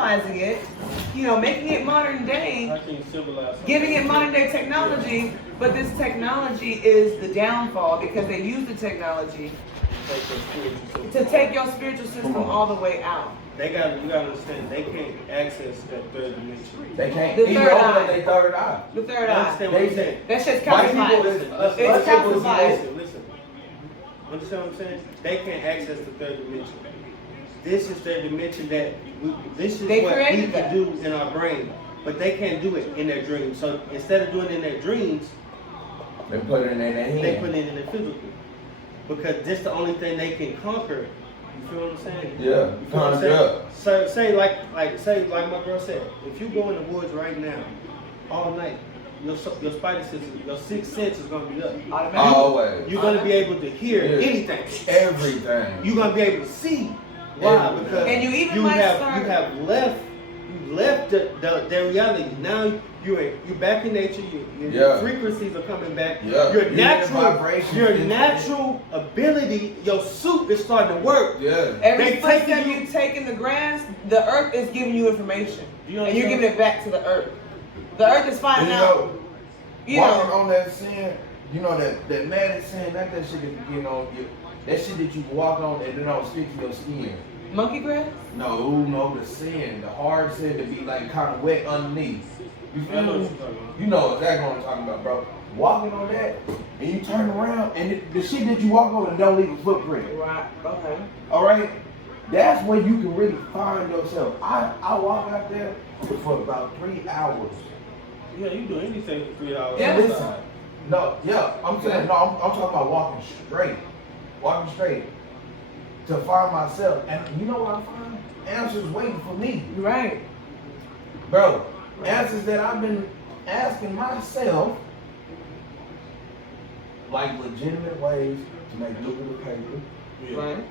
civilizing it, making it modern day, How can you civilize something? giving it modern day technology, but this technology is the downfall because they use the technology to take your spiritual system all the way out. You gotta understand, they can't access that third dimension. They can't The even third open eye. up their third eye. The third eye. Understand what I'm saying? That shit's White people calcified. is- It's calcified. Listen. Understand what I'm saying? They can't access the third dimension. This is their dimension this is They what we created can that. do in our brain. But they can't do it in their dreams. So instead of doing it in their dreams, They put it in their hand. they put it in their physical. Because this the only thing they can conquer. You feel what I'm saying? Yeah, You feel what I'm conjure saying? up. So say like my girl said, if you go in the woods right now, all night, your spider system, your sixth sense is gonna be up. Always. You're gonna be able to hear Yeah. anything. Everything. You're gonna be able to see. Why? Everything. Because And you even you might have start- you have left the reality. Now you're back in nature. Your Yeah. frequencies are coming back. Yeah. Your You natural get the vibrations your in- natural ability, your suit is starting to work. Yeah. Every They footstep taking you take in the grass, the earth is giving you information. You And you're understand? giving it back to the earth. The earth is And finding out. walking on that sin, that matted sin, that shit that that shit that you can walk on and it don't stick to your skin. Monkey grass? No, the sin, the hard sin to be like kind of wet underneath. You I feel know what me? you're talking about. You know exactly what I'm talking about, bro. Walking on that, and you turn around, and the shit that you walk on and don't leave a footprint. Right. Okay. All right, that's where you can really find yourself. I walk out there for about 3 hours. Yeah, you do anything for 3 hours. Yeah. Listen, no, yeah, I'm saying no. I'm talking about walking straight to find myself. And you know what I find? Answers waiting for me, Right. bro. Answers that I've been asking myself, like legitimate ways to make lucrative paper. Yeah. Right.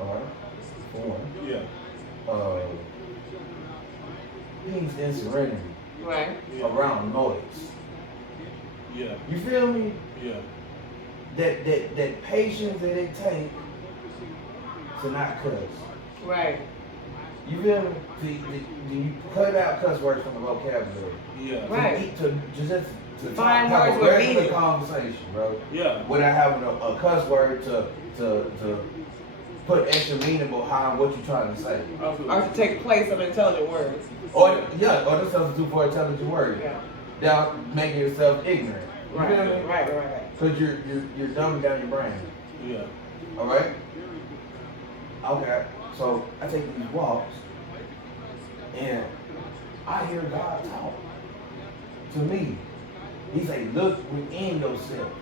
All right, for one. Yeah. Peace and serenity Right. Yeah. around noise. Yeah. You feel me? Yeah. That patience that it takes to not cuss. Right. You feel me? Do you cut out cuss words from the vocabulary? Yeah. Right. To just to Find have words a with regular meaning. conversation, bro. Yeah. Without having a cuss word to put extra meaning behind what you're trying to say. Or to take place of intelligent words. Or to substitute for intelligent word. Yeah. Without making yourself ignorant. You Right. feel me? Right. Because you're dumbing down your brain. Yeah. All right. Okay. So I take these walks, and I hear God talk to me. He say, "Look within yourself."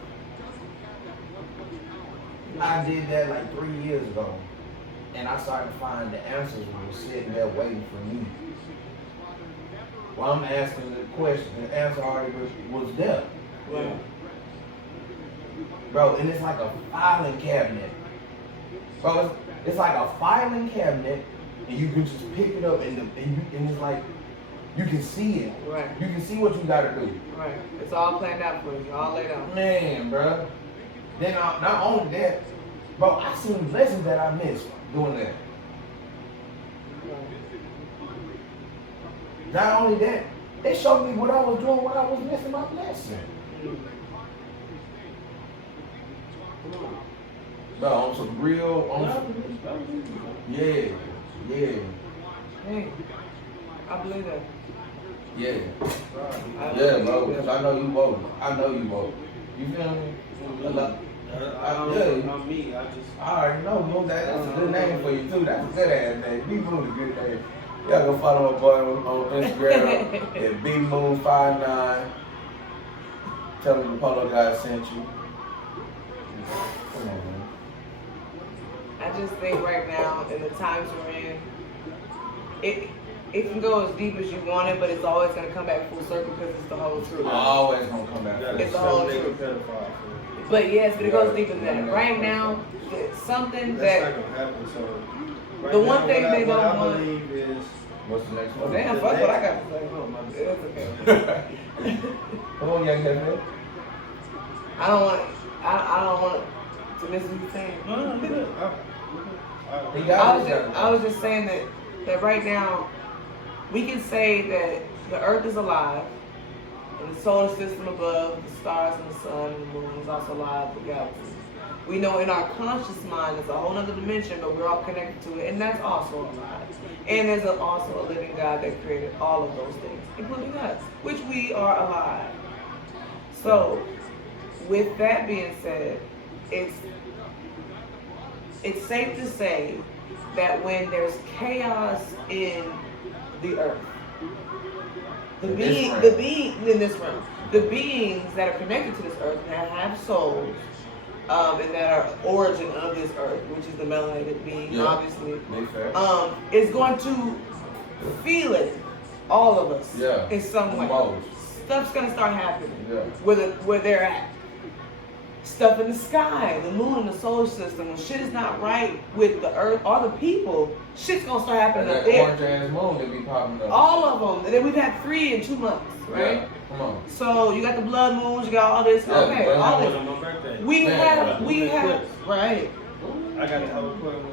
I did that like 3 years ago, and I started to find the answers were sitting there waiting for me. While I'm asking the question, the answer already was there. Yeah. Bro, and it's like a filing cabinet. Bro, it's like a filing cabinet, and you can just pick it up, and it's like, you can see it. Right. You can see what you gotta do. Right. It's all planned out for you. All laid out. Man, bro. Then not only that, bro, I seen lessons that I missed doing that. Not only that, they showed me what I was doing when I was missing my blessing. Bro, on some real, yeah. Hey. I believe that. Yeah. I Yeah, believe bro, that. because I know you voted. I know you voted. You feel me? Not me. I already know, that's a good name for you too. That's a good ass name. B-Moon is a good name. Y'all go follow my boy on Instagram at BMoon59. Tell him the Polo guy sent you. Come on, man. I just think right now, in the times we're in, it can go as deep as you want it, but it's always going to come back full circle because it's the whole truth. Always gonna come back. It's the whole truth. But yes, but it goes deeper than that. Right now, it's something That's that not gonna happen. So the one thing they what don't I want. believe is What's the next one? Damn, fuck what I got to say. It's okay. Come on, young man. I don't want to miss what you're saying. No. He got I was just saying that right now, we can say that the earth is alive, and the solar system above, the stars and the sun and the moon is also alive, the galaxy. We know in our conscious mind it's a whole other dimension, but we're all connected to it, and that's also alive. And there's also a living God that created all of those things, including us, which we are alive. So, with that being said, it's safe to say that when there's chaos in the earth, the beings that are connected to this earth that have souls, and that are origin of this earth, which is the melanated being, obviously, is going to feel it, all of us, in some way. Stuff's gonna start happening where they're at. Stuff in the sky, the moon, the solar system. When shit is not right with the earth or the people, shit's gonna start happening up there. Orange ass moon that be popping up. All of them. And then we've had 3 in 2 months, right? Yeah. Come on. So you got the blood moons, you got all this. Yeah, Okay, all this. On my birthday. We have, right. I got to have a put on.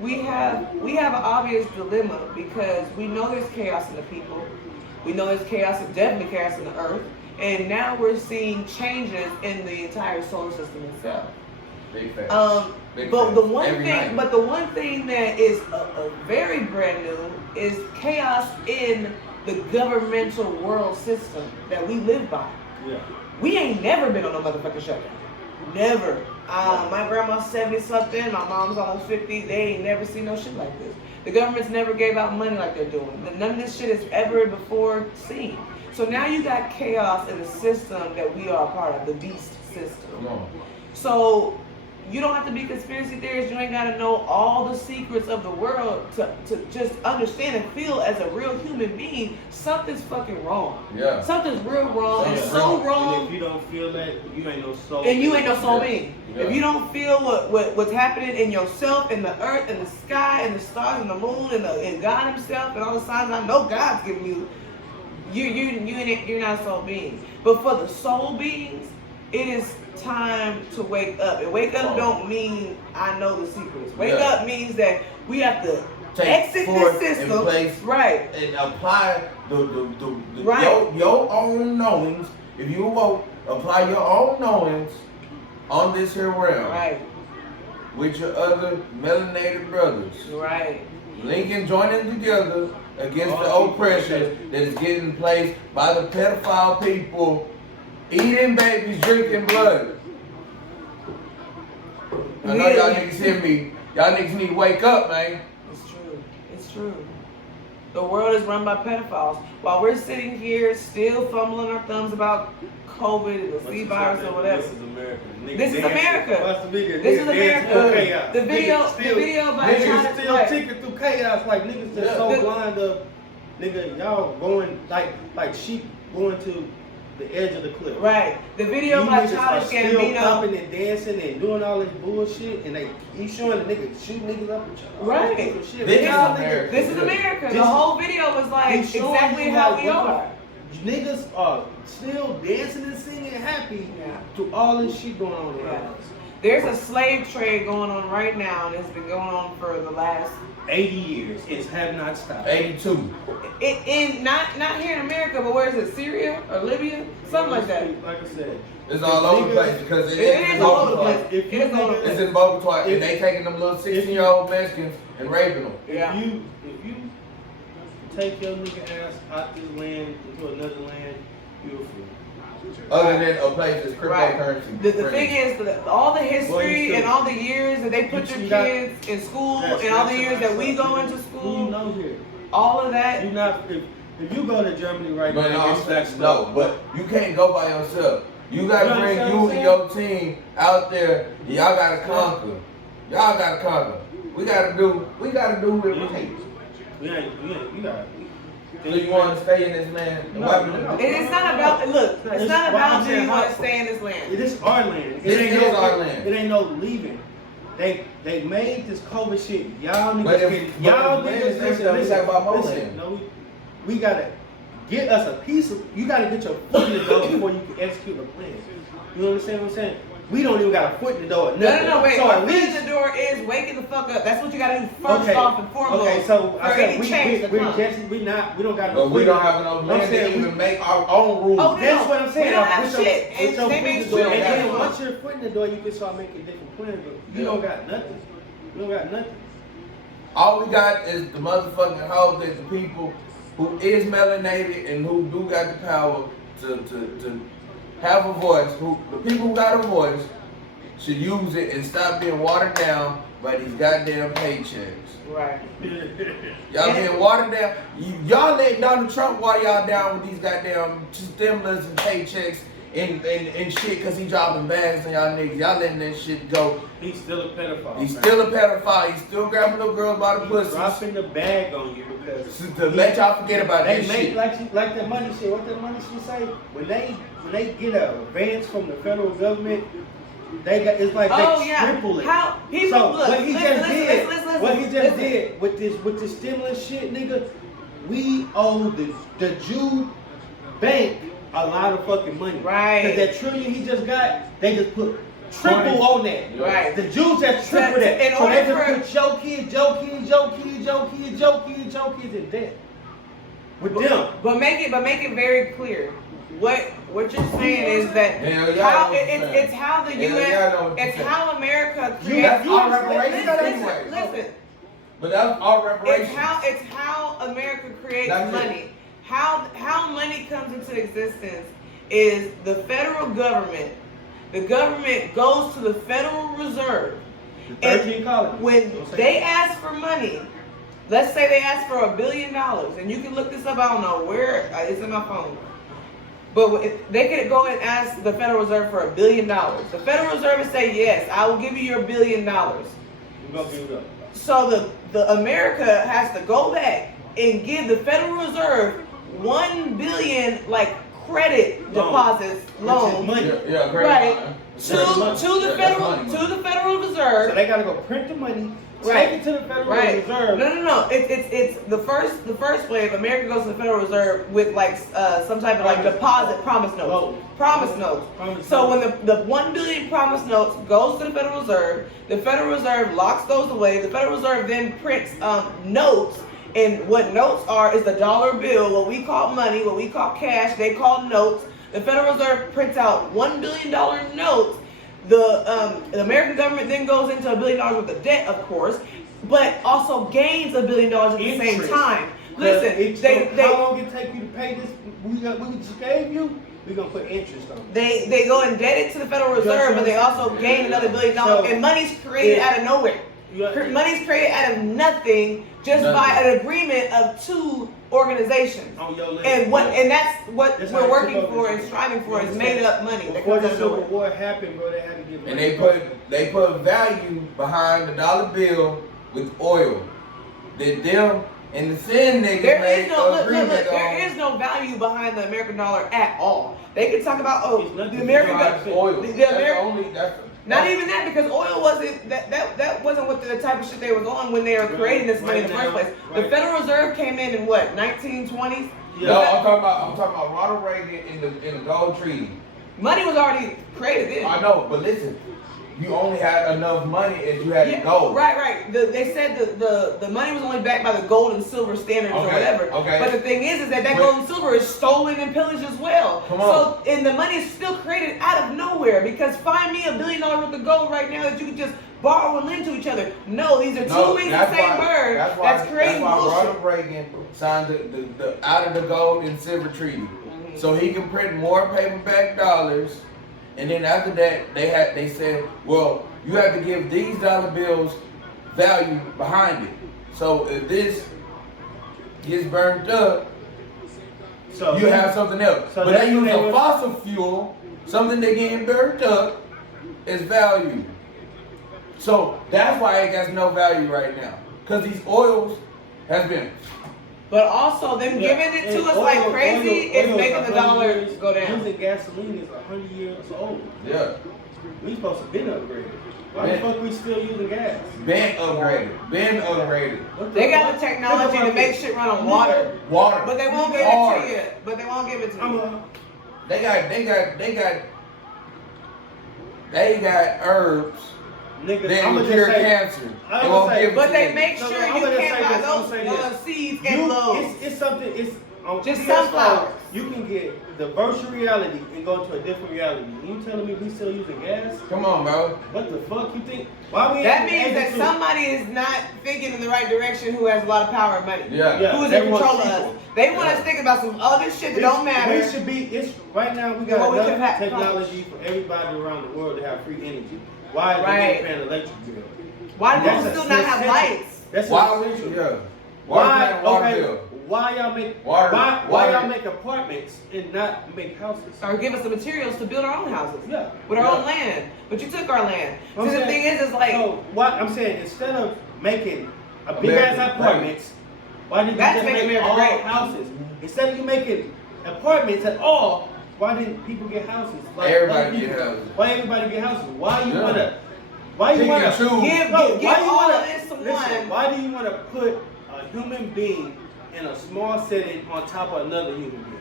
We have an obvious dilemma because we know there's chaos in the people. We know there's chaos, definitely chaos in the earth. And now we're seeing changes in the entire solar system itself. Big facts. But the one thing that is a very brand new is chaos in the governmental world system that we live by. Yeah. We ain't never been on no motherfucking shutdown. Never. My grandma's 70 something, my mom's almost 50. They ain't never seen no shit like this. The government's never gave out money like they're doing. None of this shit is ever before seen. So now you got chaos in the system that we are a part of, the beast system. Come on. So you don't have to be conspiracy theorists. You ain't got to know all the secrets of the world to just understand and feel as a real human being, something's fucking wrong. Yeah. Something's real wrong. And so wrong. And if you don't feel that, you ain't no soul. And you ain't no soul being. Yeah. If you don't feel what's happening in yourself, in the earth, in the sky, and the stars, and the moon, and God Himself, and all the signs I know God's giving you, you're not a soul being. But for the soul beings, it is time to wake up. And wake up don't mean I know the secrets. Wake up means that we have to exit this system, in place, right, and apply the right. your own knowings. If you will apply your own knowings on this here realm, right, with your other melanated brothers, right, linking, joining together against the oppression that is getting placed by the pedophile people, eating babies, drinking blood. I know y'all niggas hear me. Y'all niggas need to wake up, man. It's true. It's true. The world is run by pedophiles. While we're sitting here still fumbling our thumbs about COVID and the C virus or whatever. This is America. This is America. Watch the video. This is America. Chaos. The video by niggas still ticking through chaos like niggas just so blind of nigga, y'all going like sheep going to the edge of the cliff. Right. The video by Childish Gambino. Still popping and dancing and doing all this bullshit, and he's showing the niggas shoot niggas up and right. Shit. This is America. The whole video was like exactly how we are. Niggas are still dancing and singing happy to all this shit going on around us. There's a slave trade going on right now, and it's been going on for the last 80 years. It have not stopped. 82. Not here in America, but where is it? Syria or Libya? Something like that. Like I said, it's all over the place because it is all over the place. It's in Bogota, and they taking them little 16-year-old Mexicans and raping them. If you take your nigga ass out this land into another land, beautiful. Other than a place that's cryptocurrency. Right. The thing is, that all the history and all the years that they put your kids in school and all the years that we go into school, you know here, all of that. You not if you go to Germany right but now, but you can't go by yourself. You gotta bring you and your team out there. Y'all gotta conquer. Y'all gotta conquer. We gotta do what it takes. You gotta. So you want to stay in this land? No. It's not about it's not about do you want to stay in this land. It is our land. It is our land. It ain't no leaving. They made this COVID shit. Y'all niggas listen. No, we gotta get us a piece of. You gotta get your foot in the door before you can execute a plan. You understand what I'm saying? we don't even got a foot in the door. No, wait. So a foot in the door is waking the fuck up. That's what you gotta do first off and foremost. Okay, so I said we don't got no. But we don't have no land to even make our own rules. Oh, that's what I'm saying. We don't have shit. And then door. once you're foot in the door, you can start making different plans. But you don't got nothing. You don't got nothing. All we got is the motherfucking hope that the people who is melanated and who do got the power to have a voice, the people who got a voice should use it and stop being watered down by these goddamn paychecks. Right. Y'all being watered down. Y'all letting Donald Trump water y'all down with these goddamn stimulus and paychecks and shit because he dropping bags on y'all niggas. Y'all letting that shit go. He's still a pedophile. He's still a pedophile. He's still grabbing little girls by the pussy. Dropping the bag on you because to let y'all forget about that shit. Like that money shit. What that money shit say? When they get an advance from the federal government, it's like they triple it. How people look? What he just did with this stimulus shit, nigga, we owe the Jew bank a lot of fucking money. Right. Because that trillion he just got, they just put triple on that. Right. The Jews have triple that. So they just put your kids in debt. With them. But make it very clear. What you're saying is that it's how the U.S. it's how America creates. That's our reparations anyway. Listen. But that's our reparations. It's how America creates money. How money comes into existence is the federal government. The government goes to the Federal Reserve. And when they ask for money, let's say they ask for $1 billion, and you can look this up. I don't know where it's in my phone. But they could go and ask the Federal Reserve for $1 billion. The Federal Reserve would say, yes, I will give you your $1 billion. So the America has to go back and give the Federal Reserve $1 billion credit deposits, loans, money. Right? To the Federal Reserve. So they gotta go print the money. Take it to the Federal Reserve. No. It's the first wave. America goes to the Federal Reserve with some type of deposit promise notes. Promise notes. So when the $1 billion promise notes goes to the Federal Reserve, the Federal Reserve locks those away. The Federal Reserve then prints notes. And what notes are is the dollar bill, what we call money, what we call cash, they call notes. The Federal Reserve prints out $1 billion notes. The American government then goes into $1 billion worth of debt, of course, but also gains $1 billion at the same time. Listen, how long it take you to pay this? We just gave you. We're gonna put interest on it. They go indebted to the Federal Reserve, but they also gain another $1 billion, and money's created out of nowhere. Money's created out of nothing just by an agreement of two organizations. And that's what we're working for and striving for is made up money. Before the Civil War happened, bro, they had to give money. And they put value behind the dollar bill with oil. Them and the sin niggas there is no value behind the American dollar at all. They can talk about the American oil. Not even that, because oil wasn't that wasn't what the type of shit they was on when they were creating this money in the first place. The Federal Reserve came in what, 1920s? No, I'm talking about Ronald Reagan in the gold treaty. Money was already created then. I know, but listen, you only had enough money as you had gold. Right. They said the money was only backed by the gold and silver standards or whatever. Okay. But the thing is that gold and silver is stolen and pillaged as well. So and the money is still created out of nowhere, because find me $1 billion worth of gold right now that you can just borrow and lend to each other. No, these are two wings of the same bird. That's creating bullshit. Ronald Reagan signed the out of the gold and silver treaty, so he can print more paperback dollars. And then after that, they said, well, you have to give these dollar bills value behind it. So if this gets burnt up, you have something else. But they use a fossil fuel, something that getting burnt up, is value. So that's why it has no value right now. Because these oils has been. But also, them giving it to us like crazy is making the dollar go down. Using gasoline is 100 years old. Yeah. We supposed to been upgraded. Why the fuck we still using gas? Been upgraded. They got the technology to make shit run on water. But they won't give it to you. They got they got herbs. Nigga, Then you cure cancer. But they make sure you can't buy those seeds and loaves. It's something. It's on just sunflowers. You can get the virtual reality and go to a different reality. You telling me we still using gas? Come on, bro. What the fuck you think? Why we? That means that somebody is not thinking in the right direction. Who has a lot of power and money? Yeah. Who is in control of us? They want us to think about some other shit that don't matter. We should be. It's right now. We got enough technology for everybody around the world to have free energy. Why are they paying electric bill? Why do people still not have lights? That's why? Essential. Yeah. Why y'all make why y'all make apartments and not make houses? Or give us the materials to build our own houses. Yeah. With our own land. But you took our land. So the thing is like what I'm saying, instead of making a big ass apartments, why did you just make all houses? Instead of you making apartments at all, why didn't people get houses? Like everybody get houses. Why everybody get houses? Why you wanna give all of this to one? Why do you wanna put a human being in a small setting on top of another human being?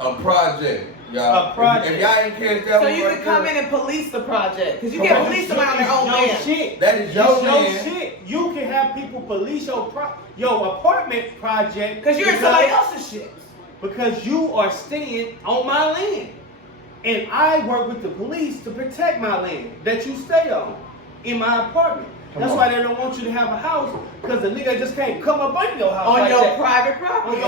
A project, y'all. A project. If y'all ain't catch that so you can come in and police the project. Because you can't police somebody on their own land. Shit. That is your land. Shit. You can have people police your apartment project. Because you're in somebody else's shit. Because you are staying on my land. And I work with the police to protect my land that you stay on in my apartment. That's why they don't want you to have a house, because the nigga just can't come up on your house. On your private property.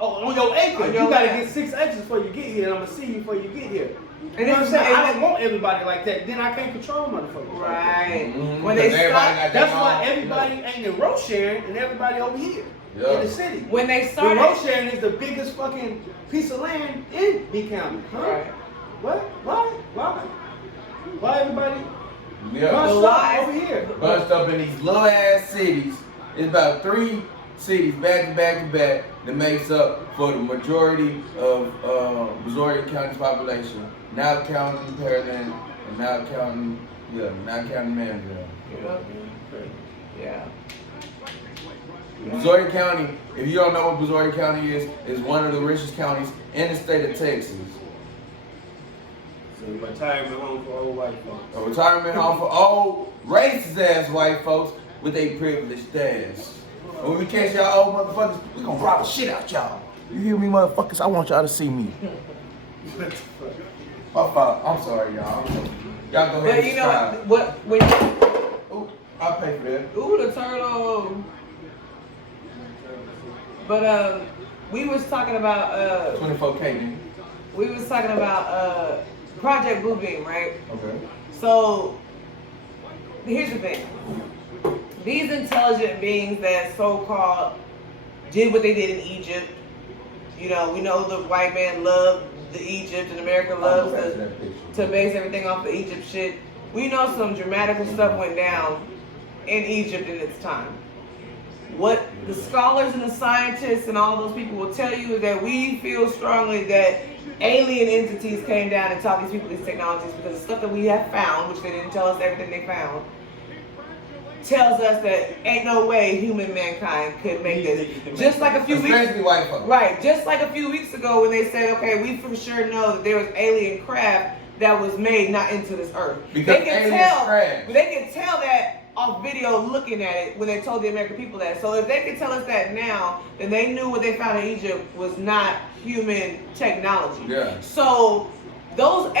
On your acre. You gotta get 6 acres before you get here, and I'm gonna see you before you get here. You know what I'm saying? I don't want everybody like that. Then I can't control motherfuckers. Right. Mm-hmm. When they start, that's why everybody ain't in road sharing and everybody over here in the city. When they started, road sharing is the biggest fucking piece of land in B County. Huh? Right. What? Why everybody? Bunched up over here. Bunched up in these little ass cities. It's about 3 cities back to back to back that makes up for the majority of Missouri County's population. Now counting Pearland and now counting Manville. Yeah. Missouri County, if you don't know what Missouri County is one of the richest counties in the state of Texas. A retirement home for old white folks. A retirement home for old racist ass white folks with a privileged status. When we catch y'all old motherfuckers, we gonna rob the shit out y'all. You hear me, motherfuckers? I want y'all to see me. My fault. I'm sorry, y'all. Y'all go ahead. But you know what? When ooh, I'll pay for that. Ooh, the turtle. But we was talking about 24K, nigga. We was talking about Project Bluebeam, right? Okay. So here's the thing. These intelligent beings that so-called did what they did in Egypt. You know, we know the white man loved the Egypt and America loves to base everything off the Egypt shit. We know some dramatical stuff went down in Egypt in its time. What the scholars and the scientists and all those people will tell you is that we feel strongly that alien entities came down and taught these people these technologies, because the stuff that we have found, which they didn't tell us everything they found, tells us that ain't no way human mankind could make this. Just like a few weeks ago, right? Just like a few weeks ago when they said, okay, we for sure know that there was alien craft that was made not into this earth. Because they can tell that off video looking at it when they told the American people that. So if they can tell us that now, then they knew what they found in Egypt was not human technology. Yeah. So those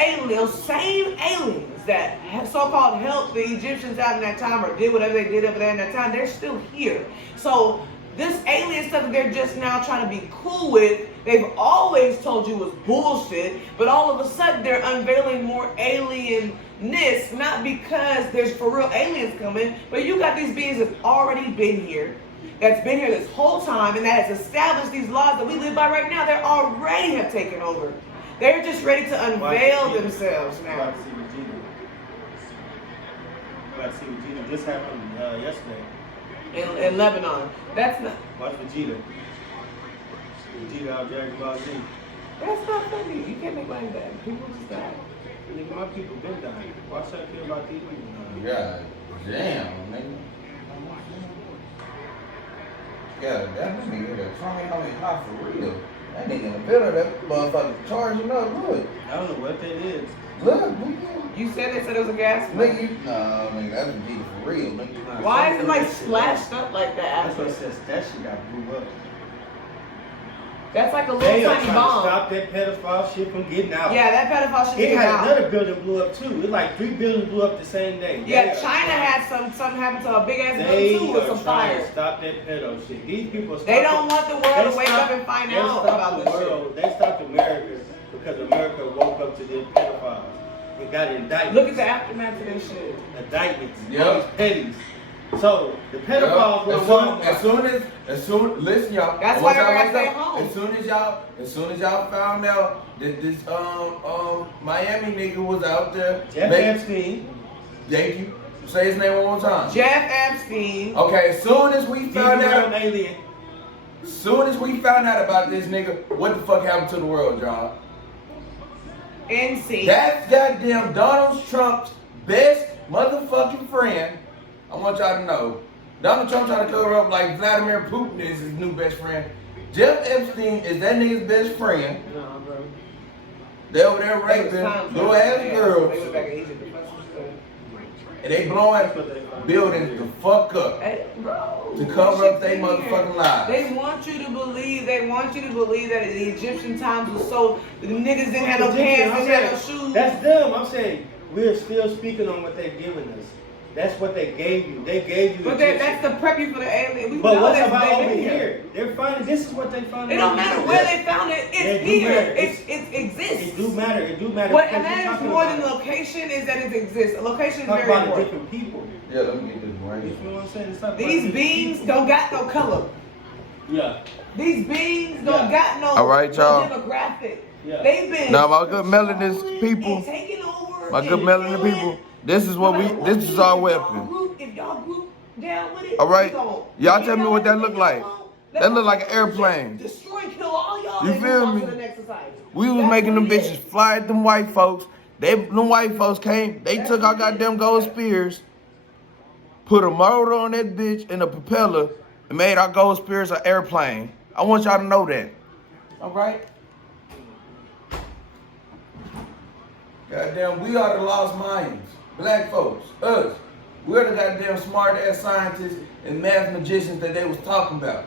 same aliens that so-called helped the Egyptians out in that time or did whatever they did over there in that time, they're still here. So this alien stuff that they're just now trying to be cool with, they've always told you was bullshit, but all of a sudden they're unveiling more alienness, not because there's for real aliens coming, but you got these beings that's already been here, that's been here this whole time, and that has established these laws that we live by right now. They already have taken over. They're just ready to unveil themselves now. Vegeta just happened yesterday. In Lebanon. That's not. Watch Vegeta. Vegeta out Dragon Ball Z. That's not funny. You can't make money back. People just die. Nigga, my people been dying. Why should I care about these people? Yeah, damn, nigga. Yeah, that nigga that trying to me hot for real. That nigga in the middle of that motherfucker charging up good. I don't know what that is. Look, You said it was a gas look, pipe. nah, man, that's be for real, nigga. Why is it like splashed up like that That's after? what it says. That shit got blew up. That's like a little They are tiny trying to bomb. stop that pedophile shit from getting out. Yeah, that pedophile shit It is had out. another building blew up too. It like 3 buildings blew up the same day. Yeah, China had something happen to a big ass building too with some trying fire. to stop that pedo shit. These people They don't want the world to wake up and find they out stopped about the this world. shit. They stopped America because America woke up to them pedophiles and got indictments. Look at the aftermath of this shit. Indictments. Yeah. Petties. So the pedophiles were listen y'all. That's why everybody stay home. As soon as y'all found out that this Miami nigga was out there. Jeff Epstein. Thank you. Say his name one more time. Jeff Epstein. Okay, as soon as we found out alien. soon as we found out about this nigga, what the fuck happened to the world, y'all? NC. That's goddamn Donald Trump's best motherfucking friend. I want y'all to know. Donald Trump trying to cover up like Vladimir Putin is his new best friend. Jeff Epstein is that nigga's best friend. No, bro. They over there raping little ass girls. They went back in Egypt. And they blowing buildings the fuck up. Hey, bro, to cover up their motherfucking lives. They want you to believe that the Egyptian times was so the niggas didn't have no pants, didn't have no shoes. That's them. I'm saying we're still speaking on what they've given us. That's what they gave you. They gave you. But that's the prep you for the alien. We But know what's that's about what over they here? They're finding. This is what they found. It don't matter where they found it. It's here. It exists. It do matter. It do matter. What matters more than location is that it exists. Location is very important. Different people. Yeah, let me get this right. You know what I'm saying? It's not These beings don't got no color. Yeah. These beings don't got no, all right, y'all. no demographic. Yeah. They've been Now my good melanin people, taking over. my good melanin people, this is what this is our weapon. If y'all group down with it, All right, y'all tell me what that look like. That look like an airplane. Destroy, kill all y'all. You and feel move on me? to the next society. We was That's making them what it bitches is. fly at them white folks. Them white folks came, they took our goddamn gold spears, put a motor on that bitch and a propeller, and made our gold spears an airplane. I want y'all to know that. All right? Goddamn, we are the lost minds. Black folks, us. We're the goddamn smart ass scientists and math magicians that they was talking about.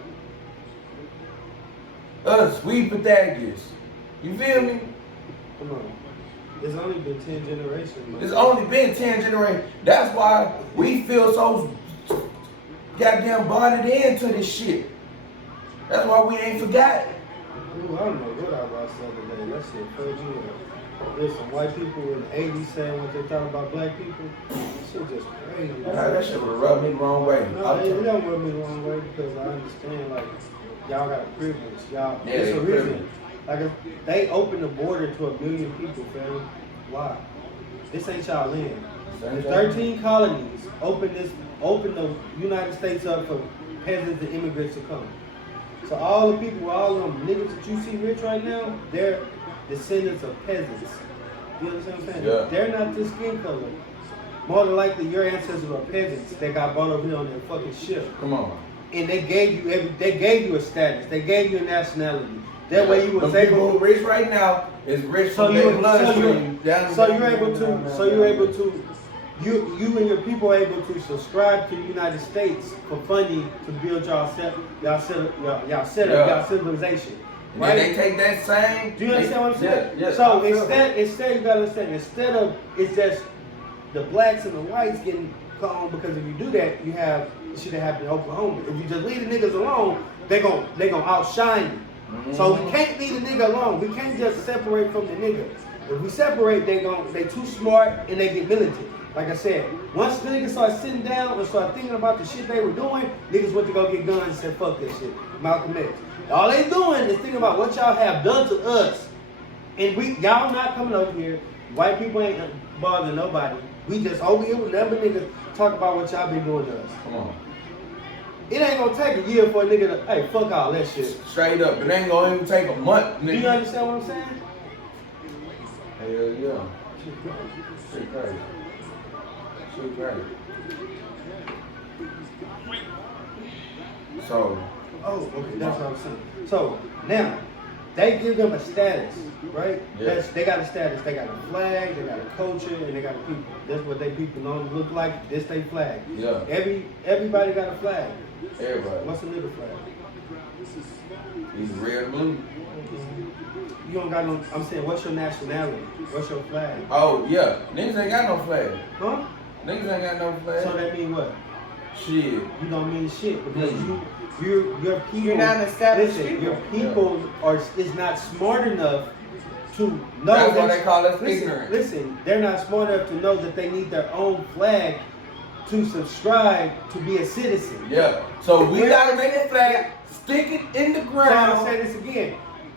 Us, we Pythagoras. You feel me? Come on. It's only been 10 generations. Man. It's only been 10 generations. That's why we feel so goddamn bonded into this shit. That's why we ain't forgot. Ooh, I don't know what I watched the other day. That shit crazy. There's some white people in the 80s saying what they thought about black people. That shit just crazy. That shit would rub me the wrong way. No, it don't rub me the wrong way because I understand, like, y'all got a privilege. Y'all, Yeah, it's a they reason. Like, if they opened the border to 1 million people, fam. Why? This ain't y'all land. The 13 colonies opened the United States up for peasants and immigrants to come. So all the people, all them niggas that you see rich right now, they're descendants of peasants. You understand what I'm saying? Yeah. They're not this skin color. More than likely, your ancestors were peasants that got brought over here on their fucking ship. Come on. And they gave you a status. They gave you a nationality. That way you was the people able. who rich right now is rich So from their you're bloodstream. able to. You and your people are able to subscribe to the United States for funding to build y'all civilization. Right? They take that same. Do you understand what I'm saying? Yeah, so instead you gotta understand, instead of it's just the blacks and the whites getting called, because if you do that, you have shit that happened in Oklahoma. If you just leave the niggas alone, they gon' outshine you. Mm-hmm. So we can't leave the nigga alone. We can't just separate from the niggas. If we separate, they too smart and they get militant. Like I said, once the niggas start sitting down and start thinking about the shit they were doing, niggas went to go get guns and said, fuck that shit. Malcolm X. All they doing is thinking about what y'all have done to us. And y'all not coming over here. White people ain't bothering nobody. We just over here with number niggas talk about what y'all been doing to us. Come on. It ain't gonna take a year for a nigga to, hey, fuck all that shit. Straight up. It ain't gonna even take a month, nigga. Do you understand what I'm saying? Hell yeah. Shit crazy. Shit crazy. So. Oh, okay, that's what I'm saying. So, now, they give them a status, right? Yeah. They got a status. They got a flag, they got a culture, and they got a people. That's what they people normally look like. This they flag. Yeah. Everybody got a flag. Everybody. What's a little flag? He's red and blue. You don't got no. I'm saying, what's your nationality? What's your flag? Oh yeah, niggas ain't got no flag. Huh? Niggas ain't got no flag. So that mean what? Shit. You don't mean shit because your people. You're not an established listen, people. your people is not smart enough to know. That's why they call us listen, ignorant. Listen, they're not smart enough to know that they need their own flag to subscribe to be a citizen. Yeah. So we gotta make a flag, stick it in the So ground. I'll say this again.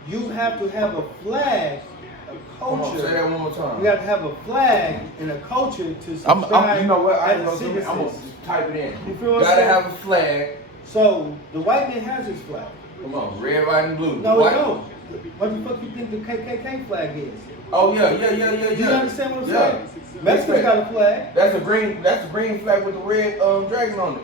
You have to have a flag, a Come on, culture. say that one more time. You have to have a flag and a culture to subscribe you know what? I ain't as gonna a do it. I'm citizen. gonna just type it in. You feel what I'm Gotta saying? have a flag. So the white man has his flag. Come on, red, white, and blue. No, White. it don't. What the fuck you think the KKK flag is? Oh yeah. Do you understand what I'm Yeah. saying? Mexico's got a flag. That's a green flag with the red dragon on it.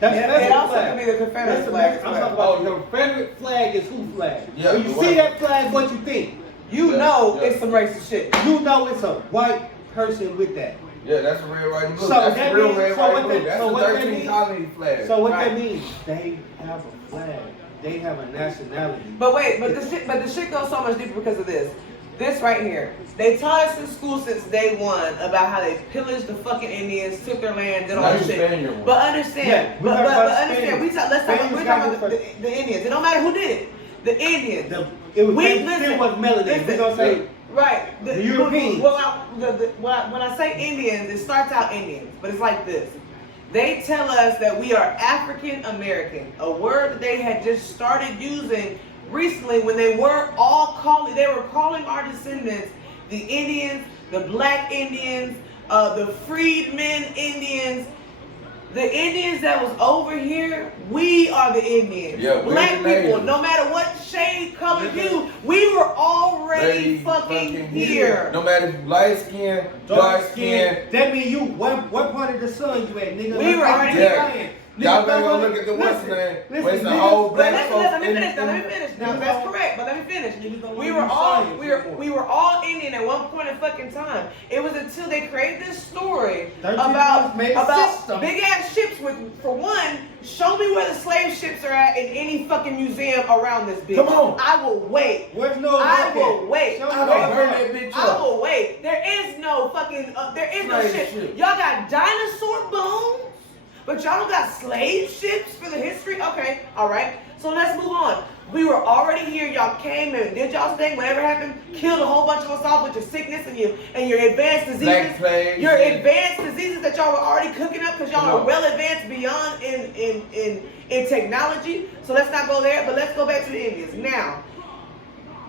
That's It Mexican also flag. can be the Confederate That's the flag. Mexican- I'm talking about the Confederate flag is who flag? Yeah, When you the see white- that flag, what you think? You Yeah, know yeah. it's some racist shit. You know it's a white person with that. Yeah, that's a red, white, and blue. So that's that the real means- red, so white, what and blue. that- That's so the what that 13 means- colony flag. So what Right. that means? They have a flag. They have a nationality. But wait, the shit goes so much deeper because of this. This right here. They taught us in school since day one about how they pillaged the fucking Indians, took their land, did all Now that you shit. Spaniard one. But understand, Yeah, we but talking about understand, Spaniards. we're talking Spaniards about got the Indians. It don't matter who did it. The Indians. It was listen, still was melanated. We're gonna say right. the Europeans. When I say Indians, it starts out Indians, but it's like this. They tell us that we are African American, a word that they had just started using recently when they were calling our descendants the Indians, the black Indians, the freedmen Indians. The Indians that was over here, we are the Indians. Yeah, we're black the people, natives. no matter what shade, color, hue, we were already fucking here. No matter if you light skin, dark skin. That mean you what part of the sun you at, nigga? We were already here. Y'all better go look at the what's name. Waste the whole black folks. Let me finish. Now, that's correct, but let me finish. We were all Indian at one point in fucking time. It was until they created this story about big ass ships with, for one, show me where the slave ships are at in any fucking museum around this bitch. Come on. I will wait. Where's no? I will wait. I'm gonna burn that bitch I up. will wait. There is no fucking, there is no Slave shit. ship. Y'all got dinosaur bones, but y'all don't got slave ships for the history? Okay, all right. So let's move on. We were already here. Y'all came and did y'all's thing. Whatever happened, killed a whole bunch of us off with your sickness and your advanced diseases. Black plague. Your advanced diseases that y'all were already cooking up because y'all are well advanced beyond in technology. So let's not go there, but let's go back to the Indians. Now,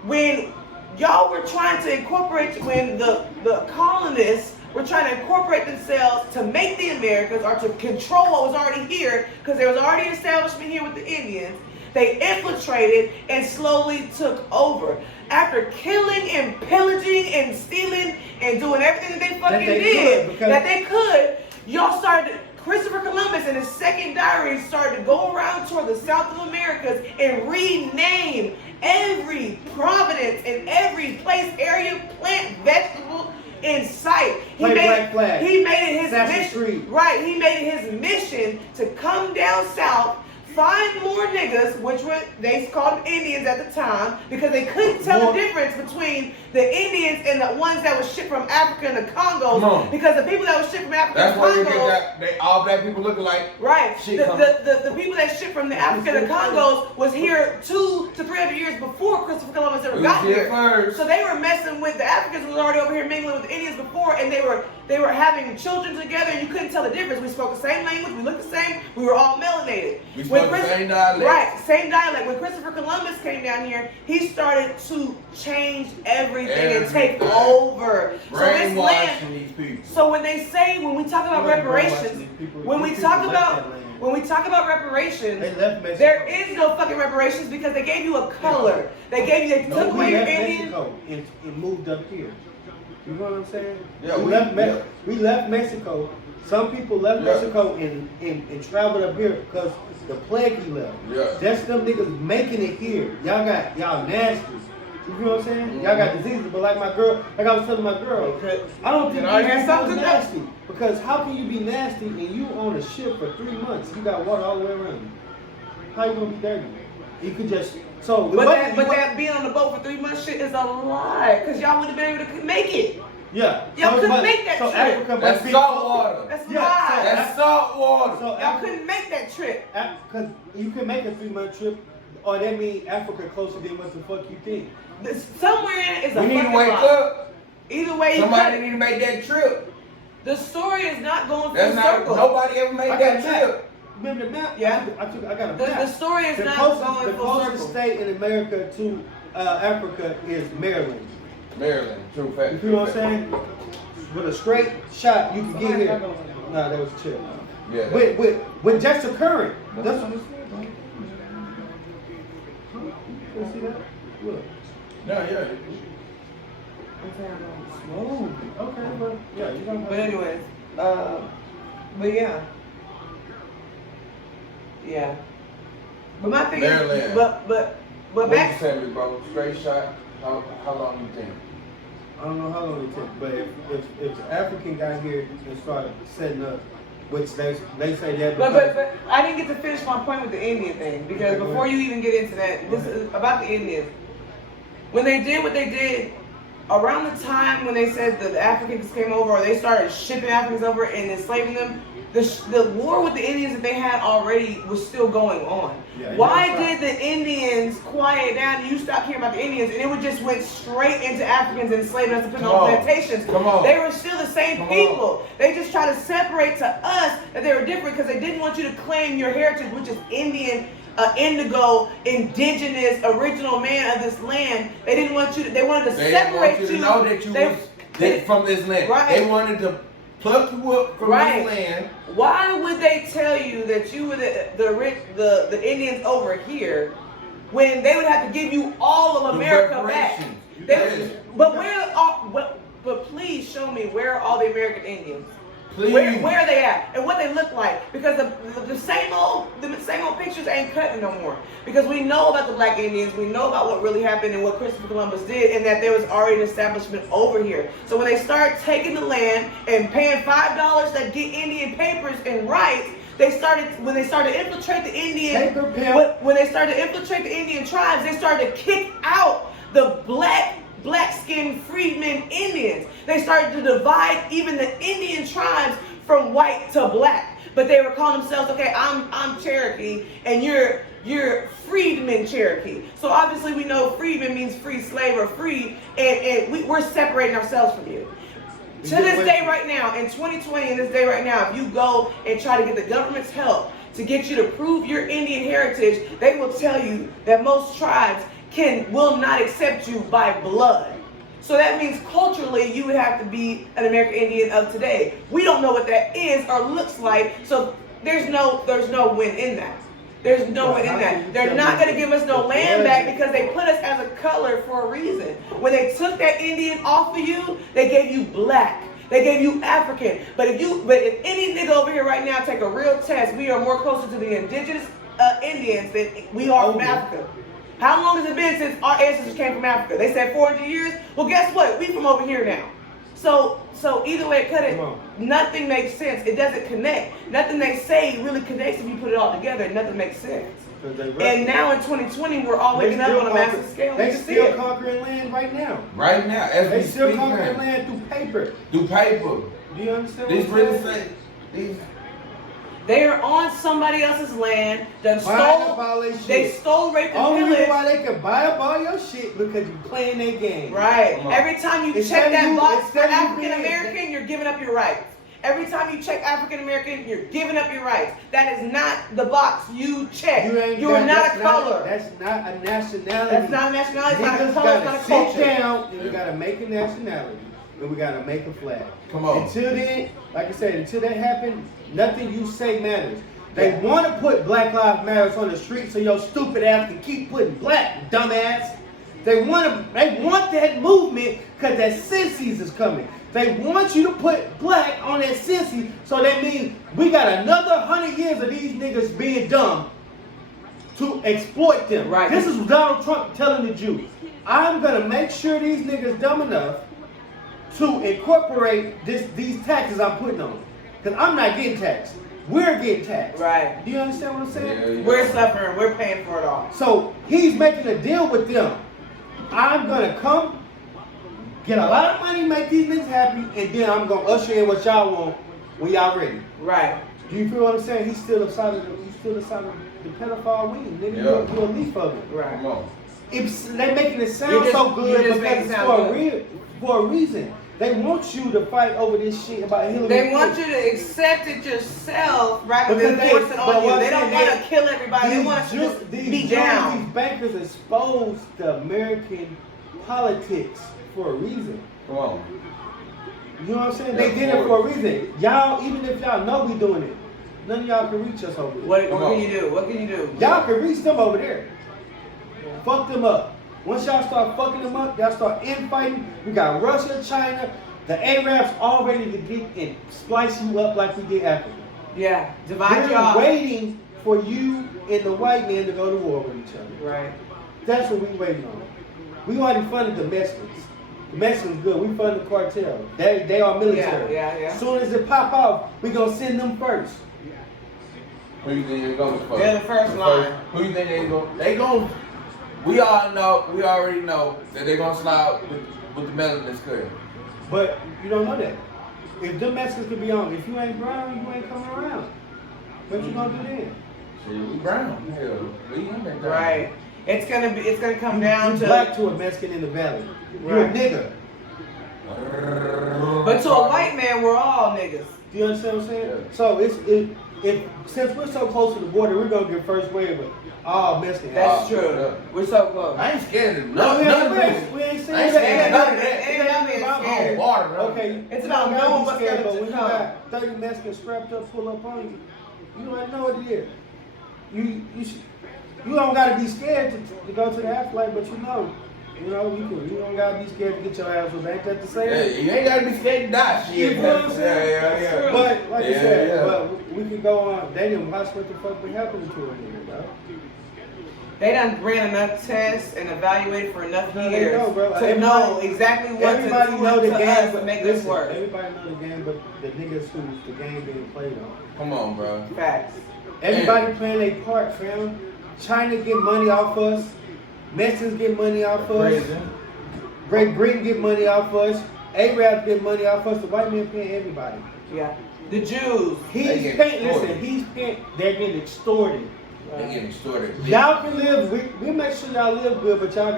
when y'all were trying to incorporate, when the colonists were trying to incorporate themselves to make the Americas or to control what was already here, because there was already establishment here with the Indians, they infiltrated and slowly took over. After killing and pillaging and stealing and doing everything that they fucking did, y'all started, Christopher Columbus in his second diary started to go around toward the South of Americas and rename every province and every place, area, plant, vegetable in sight. He made it his mission. Right, he made it his mission to come down south, find more niggas, which were, they called them Indians at the time, because they couldn't tell the difference between the Indians and the ones that was shipped from Africa and the Congos. Because the people that was shipped from Africa and the Congos, all black people looking like right. The people that shipped from the Africa and the Congos was here 200 to 300 years before Christopher Columbus ever got here. First. So they were messing with the Africans who was already over here mingling with the Indians before, and they were having children together, and you couldn't tell the difference. We spoke the same language, we looked the same, we were all melanated. We spoke the same dialect. Right, same dialect. When Christopher Columbus came down here, he started to change everything and take over. Brainwashing these people. So when we talk about reparations, when we talk about reparations, there is no fucking reparations because they gave you a color. They took away your Indian. And moved up here. You know what I'm saying? Yeah, we left Mexico. Some people left Mexico and traveled up here because the plague level. Yeah. That's them niggas making it here. Y'all nasty. You know what I'm saying? Y'all got diseases, but like my girl, like I was telling my girl, I don't think these people is nasty. Because how can you be nasty and you on a ship for 3 months? You got water all the way around you. How you gonna be dirty? You could just But that being on the boat for 3 months shit is a lie. Cause y'all would have been able to make it. Yeah. Y'all couldn't make that trip. Africa that's salt water. That's yeah, lie. That's salt water. So y'all couldn't make that trip. Because you can make a 3-month trip, or that means Africa closer than what the fuck you think. Somewhere in it is a we need to fucking wake lie. up. Either way, Somebody need to make that trip. The story is not going That's full not. circle. Nobody ever made that trip. Remember the map? Yeah. I got a map. The story is not going The full closest circle. state in America to Africa is Maryland. Maryland, true fact. You know what I'm saying? With a straight shot, you can get here. No, that was chill. Yeah. With just a current. That's what you see that? Look. No, yeah. Oh, okay, but yeah, you don't. But anyways, but yeah. Yeah. But my thing Maryland. is, but What back. you tell me, bro? Straight shot. How long you think? I don't know how long it takes, but if the African got here and started setting up, which they say that. But I didn't get to finish my point with the Indian thing because Okay, before you even get into that, this is about the Indians. When they did what they did, around the time when they said that the Africans came over or they started shipping Africans over and enslaving them, the war with the Indians that they had already was still going on. Yeah, Why did the Indians quiet down and you stopped hearing about the Indians and it just went straight into Africans enslaving us to put on plantations? Come on. They were still the same people. They just try to separate to us that they were different because they didn't want you to claim your heritage, which is Indian, indigo, indigenous, original man of this land. They didn't want you to, they wanted to separate you. They didn't want you to know that you was from this land. Right. They wanted to pluck you up from this land. Why would they tell you that you were the Indians over here when they would have to give you all of America back? But please show me where are all the American Indians? Please. Where are they at and what they look like? Because the same old pictures ain't cutting no more. Because we know about the black Indians, we know about what really happened and what Christopher Columbus did, and that there was already an establishment over here. So when they start taking the land and paying $5 to get Indian papers and rights, when they started to infiltrate the Indian tribes, they started to kick out the black-skinned freedmen Indians. They started to divide even the Indian tribes from white to black. But they were calling themselves, okay, I'm Cherokee and you're freedmen Cherokee. So obviously we know freedmen means free slave or free, and we're separating ourselves from you. To this day right now, in 2020, in this day right now, if you go and try to get the government's help to get you to prove your Indian heritage, they will tell you that most tribes will not accept you by blood. So that means culturally you would have to be an American Indian of today. We don't know what that is or looks like, so there's no win in that. There's no win in that. They're not going to give us no land back because they put us as a color for a reason. When they took that Indian off of you, they gave you black. They gave you African. But if any nigga over here right now take a real test, we are more closer to the indigenous Indians than we are from Africa. How long has it been since our ancestors came from Africa? They said 400 years. Well, guess what? We from over here now. So either way it cut it, nothing makes sense. It doesn't connect. Nothing they say really connects if you put it all together. Nothing makes sense. And now in 2020 we're all waking up on a massive scale. They still conquering land right now. Right now, as they we still speak, conquering land through paper. Through paper. Do you understand? These really say these. They are on somebody else's land. They stole, raped, and only pillaged. reason why they can buy up all your shit because you playing their game. Right. Every time you check that box for African American, you're giving up your rights. Every time you check African American, you're giving up your rights. That is not the box you check. You are not a color. That's not a nationality. That's not a nationality. It's not a color. It's not a culture. culture. Sit down and we gotta make a nationality. And we gotta make a flag. Come on. Until then, like I said, until that happens, nothing you say matters. They want to put Black Lives Matter on the street so your stupid ass can keep putting black, dumbass. They want that movement because that census is coming. They want you to put black on that census, so that means we got another 100 years of these niggas being dumb to exploit them. Right. This is Donald Trump telling the Jews, I'm gonna make sure these niggas dumb enough to incorporate these taxes I'm putting on them. Because I'm not getting taxed. We're getting taxed. Right. Do you understand what I'm saying? Yeah. We're suffering. We're paying for it all. So he's making a deal with them. I'm gonna come, get a lot of money, make these niggas happy, and then I'm gonna usher in what y'all want when y'all ready. Right. Do you feel what I'm saying? He's still upside of the pedophile wing. Nigga, you're a leaf of it. Right. Come on. They making it sound so good because it's for a reason. They want you to fight over this shit about Hillary. They want you to accept it yourself rather than force it on you. They don't want to kill everybody. They want us to just be down. These bankers exposed the American politics for a reason. Come on. You know what I'm saying? They did it for a reason. Y'all, even if y'all know we doing it, none of y'all can reach us over there. What can you do? What can you do? Y'all can reach them over there. Yeah. Fuck them up. Once y'all start fucking them up, y'all start infighting. We got Russia, China, the Arabs all ready to get and splice you up like we did Africa. Yeah, divide We're y'all. waiting for you and the white man to go to war with each other. Right. That's what we waiting on. We already funded the Mexicans. The Mexicans good. We funded the cartel. They are military. Yeah. As soon as it pop off, we gonna send them first. Who you think they going first? They're the first line. Who you think they going? They going. We all know. We already know that they gonna slide with the melanin clear. But you don't know that. If them Mexicans could be on, if you ain't brown, you ain't coming around. What you gonna do then? Shit, we brown. Hell, we in that. Right. It's gonna come down you to black to a Mexican in the valley. You're a nigga. But to a white man, we're all niggas. Do you understand what I'm saying? So since we're so close to the border, we're gonna get first wave of all Mexicans. That's true. Yeah. We're so close. I ain't scared of No, none. we ain't saying I ain't scared of none of that. Ain't about being scared. Water, bro. Okay, It's you about don't gotta knowing be what's scared, gonna but when you come. got 30 Mexicans strapped up, pull up on you, you already know what it is. You don't gotta be scared to go to the afterlife, but you don't gotta be scared to get your ass whooped. Ain't that the same? Yeah, you ain't gotta be scared to die. Shit. You know what I'm saying? Yeah. But like I said, but we can go on. They didn't watch what the fuck been happening to it, bro. They done ran enough tests and evaluated for enough years bro. to know exactly what to do to us to make this work. Everybody know the game, but the niggas who's the game being played on. Come on, bro. Facts. Everybody playing their part, fam. China get money off us. Mexicans get money off us. Great Britain get money off us. Arabs get money off us. The white man paying everybody. Yeah. The Jews. They're getting extorted. They getting extorted. Y'all can live. We make sure y'all live good, but y'all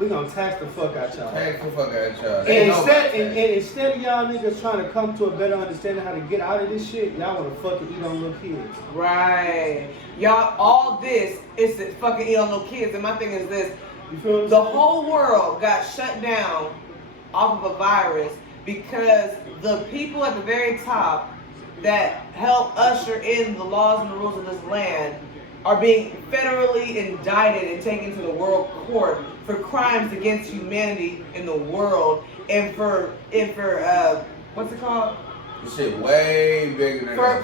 we gonna tax the fuck out y'all. Tax the fuck out y'all. And instead of y'all niggas trying to come to a better understanding how to get out of this shit, y'all wanna fucking eat on little kids. Right. Y'all, all this is to fucking eat on little kids. And my thing is this. You feel what I'm The saying? whole world got shut down off of a virus because the people at the very top that help usher in the laws and the rules of this land are being federally indicted and taken to the world court for crimes against humanity in the world and for what's it called? This shit way bigger than For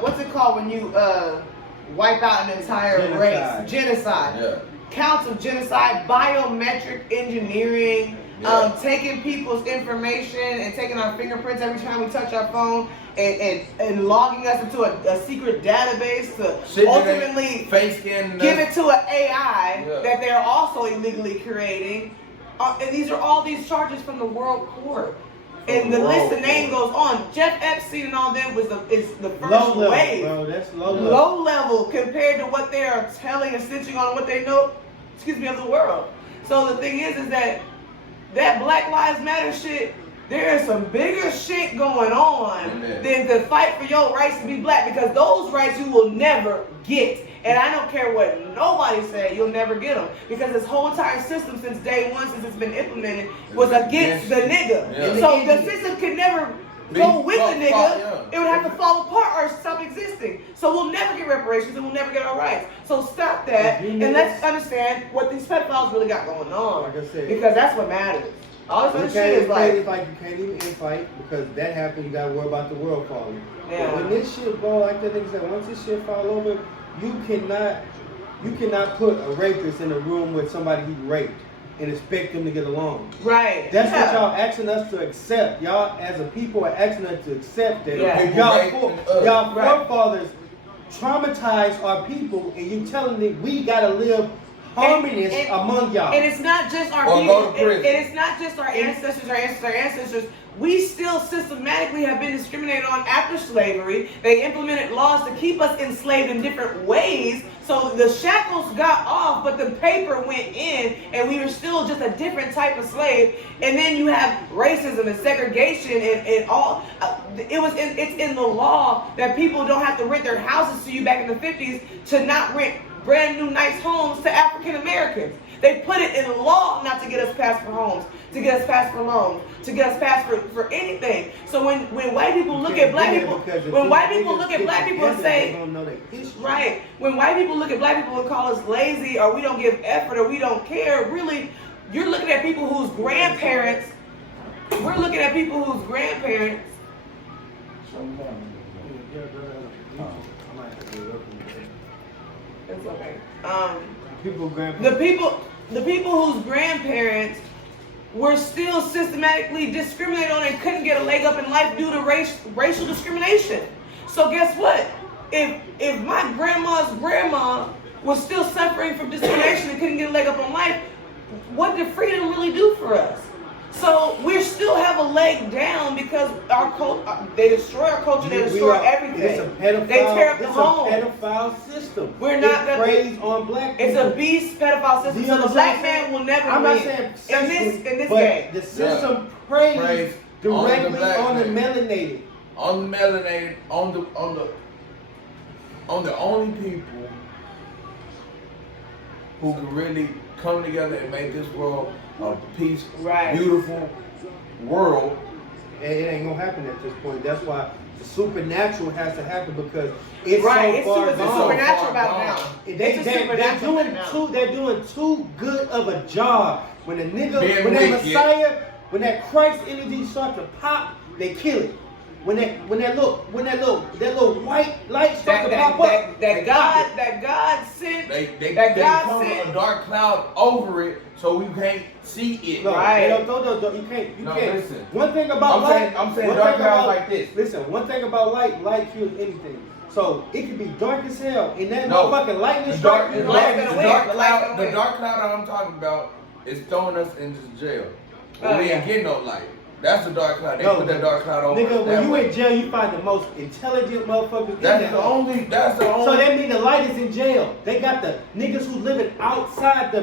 what's it called when you wipe out an entire race? Genocide. Yeah. Counts of genocide, biometric engineering, taking people's information and taking our fingerprints every time we touch our phone and logging us into a secret database to ultimately give it to an AI that they're also illegally creating. And these are all these charges from the world court. And the list of names goes on. Jeff Epstein and all them is the first low level, wave. bro. That's low level. Low level compared to what they are telling and stitching on what they know, of the world. So the thing is that Black Lives Matter shit, there is some bigger shit going on than to fight for your rights to be black, because those rights you will never get. And I don't care what nobody say, you'll never get them. Because this whole entire system since day one, since it's been implemented, was against the nigga. Yeah. So the system could never go with the nigga. It would have to fall apart or stop existing. So we'll never get reparations and we'll never get our rights. So stop that and let's understand what these pedophiles really got going on. Like I said, because that's what matters. All this other shit is it's like you can't even fight because that happened. You gotta worry about the world falling. Yeah. But when this shit go like that, nigga said, once this shit fall over, you cannot You cannot put a rapist in a room with somebody he raped and expect them to get along. Right. That's what y'all asking us to accept. Y'all, as a people, are asking us to accept that. Yeah. Y'all forefathers traumatized our people, and you telling me we gotta live harmonious among y'all. And it's not just our people. And it's not just our ancestors. We still systematically have been discriminated on after slavery. They implemented laws to keep us enslaved in different ways. So the shackles got off, but the paper went in, and we were still just a different type of slave. And then you have racism and segregation and all. It's in the law that people don't have to rent their houses to you back in the 50s to not rent brand new nice homes to African Americans. They put it in law not to get us passed for homes, to get us passed for loans, to get us passed for anything. So when white people look at black people, when white people look at black people and say, right, when white people look at black people and call us lazy or we don't give effort or we don't care, really, you're looking at people whose grandparents, we're looking at people whose grandparents. It's okay. The people whose grandparents were still systematically discriminated on and couldn't get a leg up in life due to racial discrimination. So guess what? If my grandma's grandma was still suffering from discrimination and couldn't get a leg up on life, what did freedom really do for us? So we still have a leg down because they destroy our culture, they destroy everything. It's a pedophile, they tear up the home. It's a pedophile system. We're not going to praise on black people. It's a beast pedophile system. So the black man will never I'm win. not saying in this game. The system preys directly on the melanated. On the melanated, on the only people who can really come together and make this world a peaceful, beautiful world. And it ain't gonna happen at this point. That's why the supernatural has to happen because it's it's so far gone. It's supernatural about now. They're doing too good of a job. When a nigga, when that Messiah, when that Christ energy starts to pop, they kill it. When that little white light starts to pop up, that God sent they come a dark cloud over it so we can't see it. No, right? You can't. Listen. One thing about light, I'm saying dark clouds like this. Listen, one thing about light kills anything. So it can be dark as hell, and that motherfucking lightning strike. The dark cloud I'm talking about is throwing us into jail. But we ain't getting no light. That's the dark cloud. They put that dark cloud over. Nigga, when you in jail, you find the most intelligent motherfuckers. That's the only. So that means the light is in jail. They got the niggas who living outside the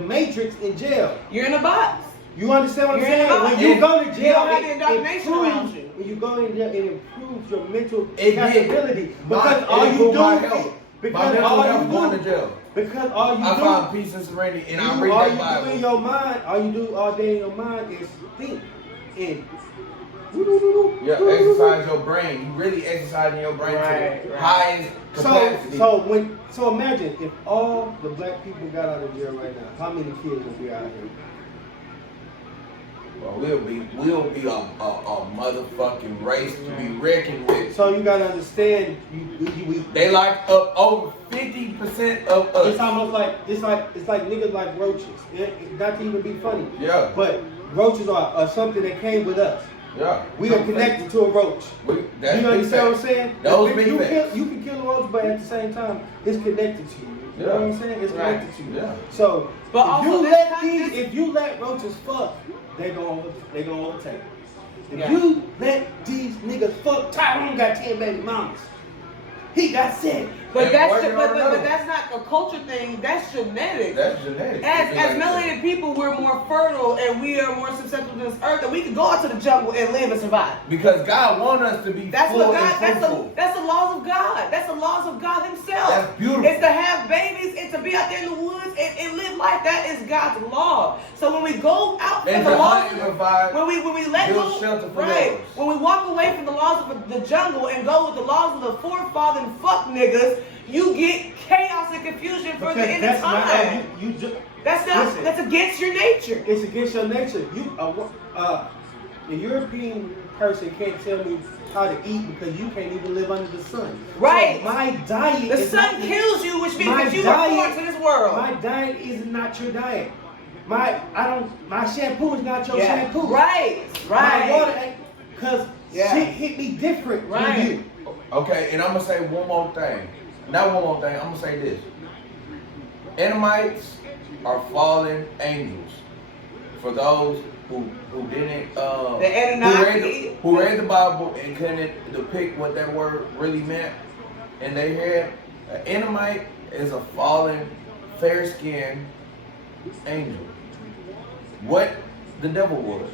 matrix in jail. You're in a box. You understand what I'm saying? When you go to jail, you don't have the indoctrination around you. When you go in jail, it improves your mental capability. Because all you do, because all you I find peace and serenity, and I read that Bible. All you do all day in your mind is think. And exercise your brain. You really exercising your brain to the highest capacity. So imagine if all the black people got out of jail right now, how many kids will be out of here? Well, we'll be a motherfucking race to be reckoned with. So you gotta understand, they like up over 50% of us. It's almost like it's like niggas like roaches. Not to even be funny. Yeah. But roaches are something that came with us. Yeah. We are connected to a roach. You understand what I'm saying? You can kill a roach, but at the same time, it's connected to you. You know what I'm saying? It's connected to you. Yeah. So if you let roaches fuck, they gonna overtake. If you let these niggas fuck, Tyrone got 10 baby mamas. He got sick. But that's not a culture thing. That's genetic. That's genetic. As melanated people, we're more fertile and we are more susceptible to this earth, and we can go out to the jungle and live and survive. Because God wants us to be That's full what God. and fruitful. That's the laws of God. That's the laws of God Himself. That's beautiful. It's to have babies. It's to be out there in the woods and live life. That is God's law. So when we go out from the laws, when we let go, when we walk away from the laws of the jungle and go with the laws of the forefather and fuck niggas, you get chaos and confusion for the end of time. That's against your nature. It's against your nature. The European person can't tell me how to eat because you can't even live under the sun. Right. So my diet. The sun kills you, which means that you were born to this world. My diet is not your diet. My shampoo is not your shampoo. Right. My water, because shit hit me different than you. Okay, and I'm gonna say one more thing. Not one more thing. I'm gonna say this. Edomites are fallen angels. For those who didn't who read the Bible and couldn't depict what that word really meant in their head, an Edomite is a fallen, fair-skinned angel. What the devil was.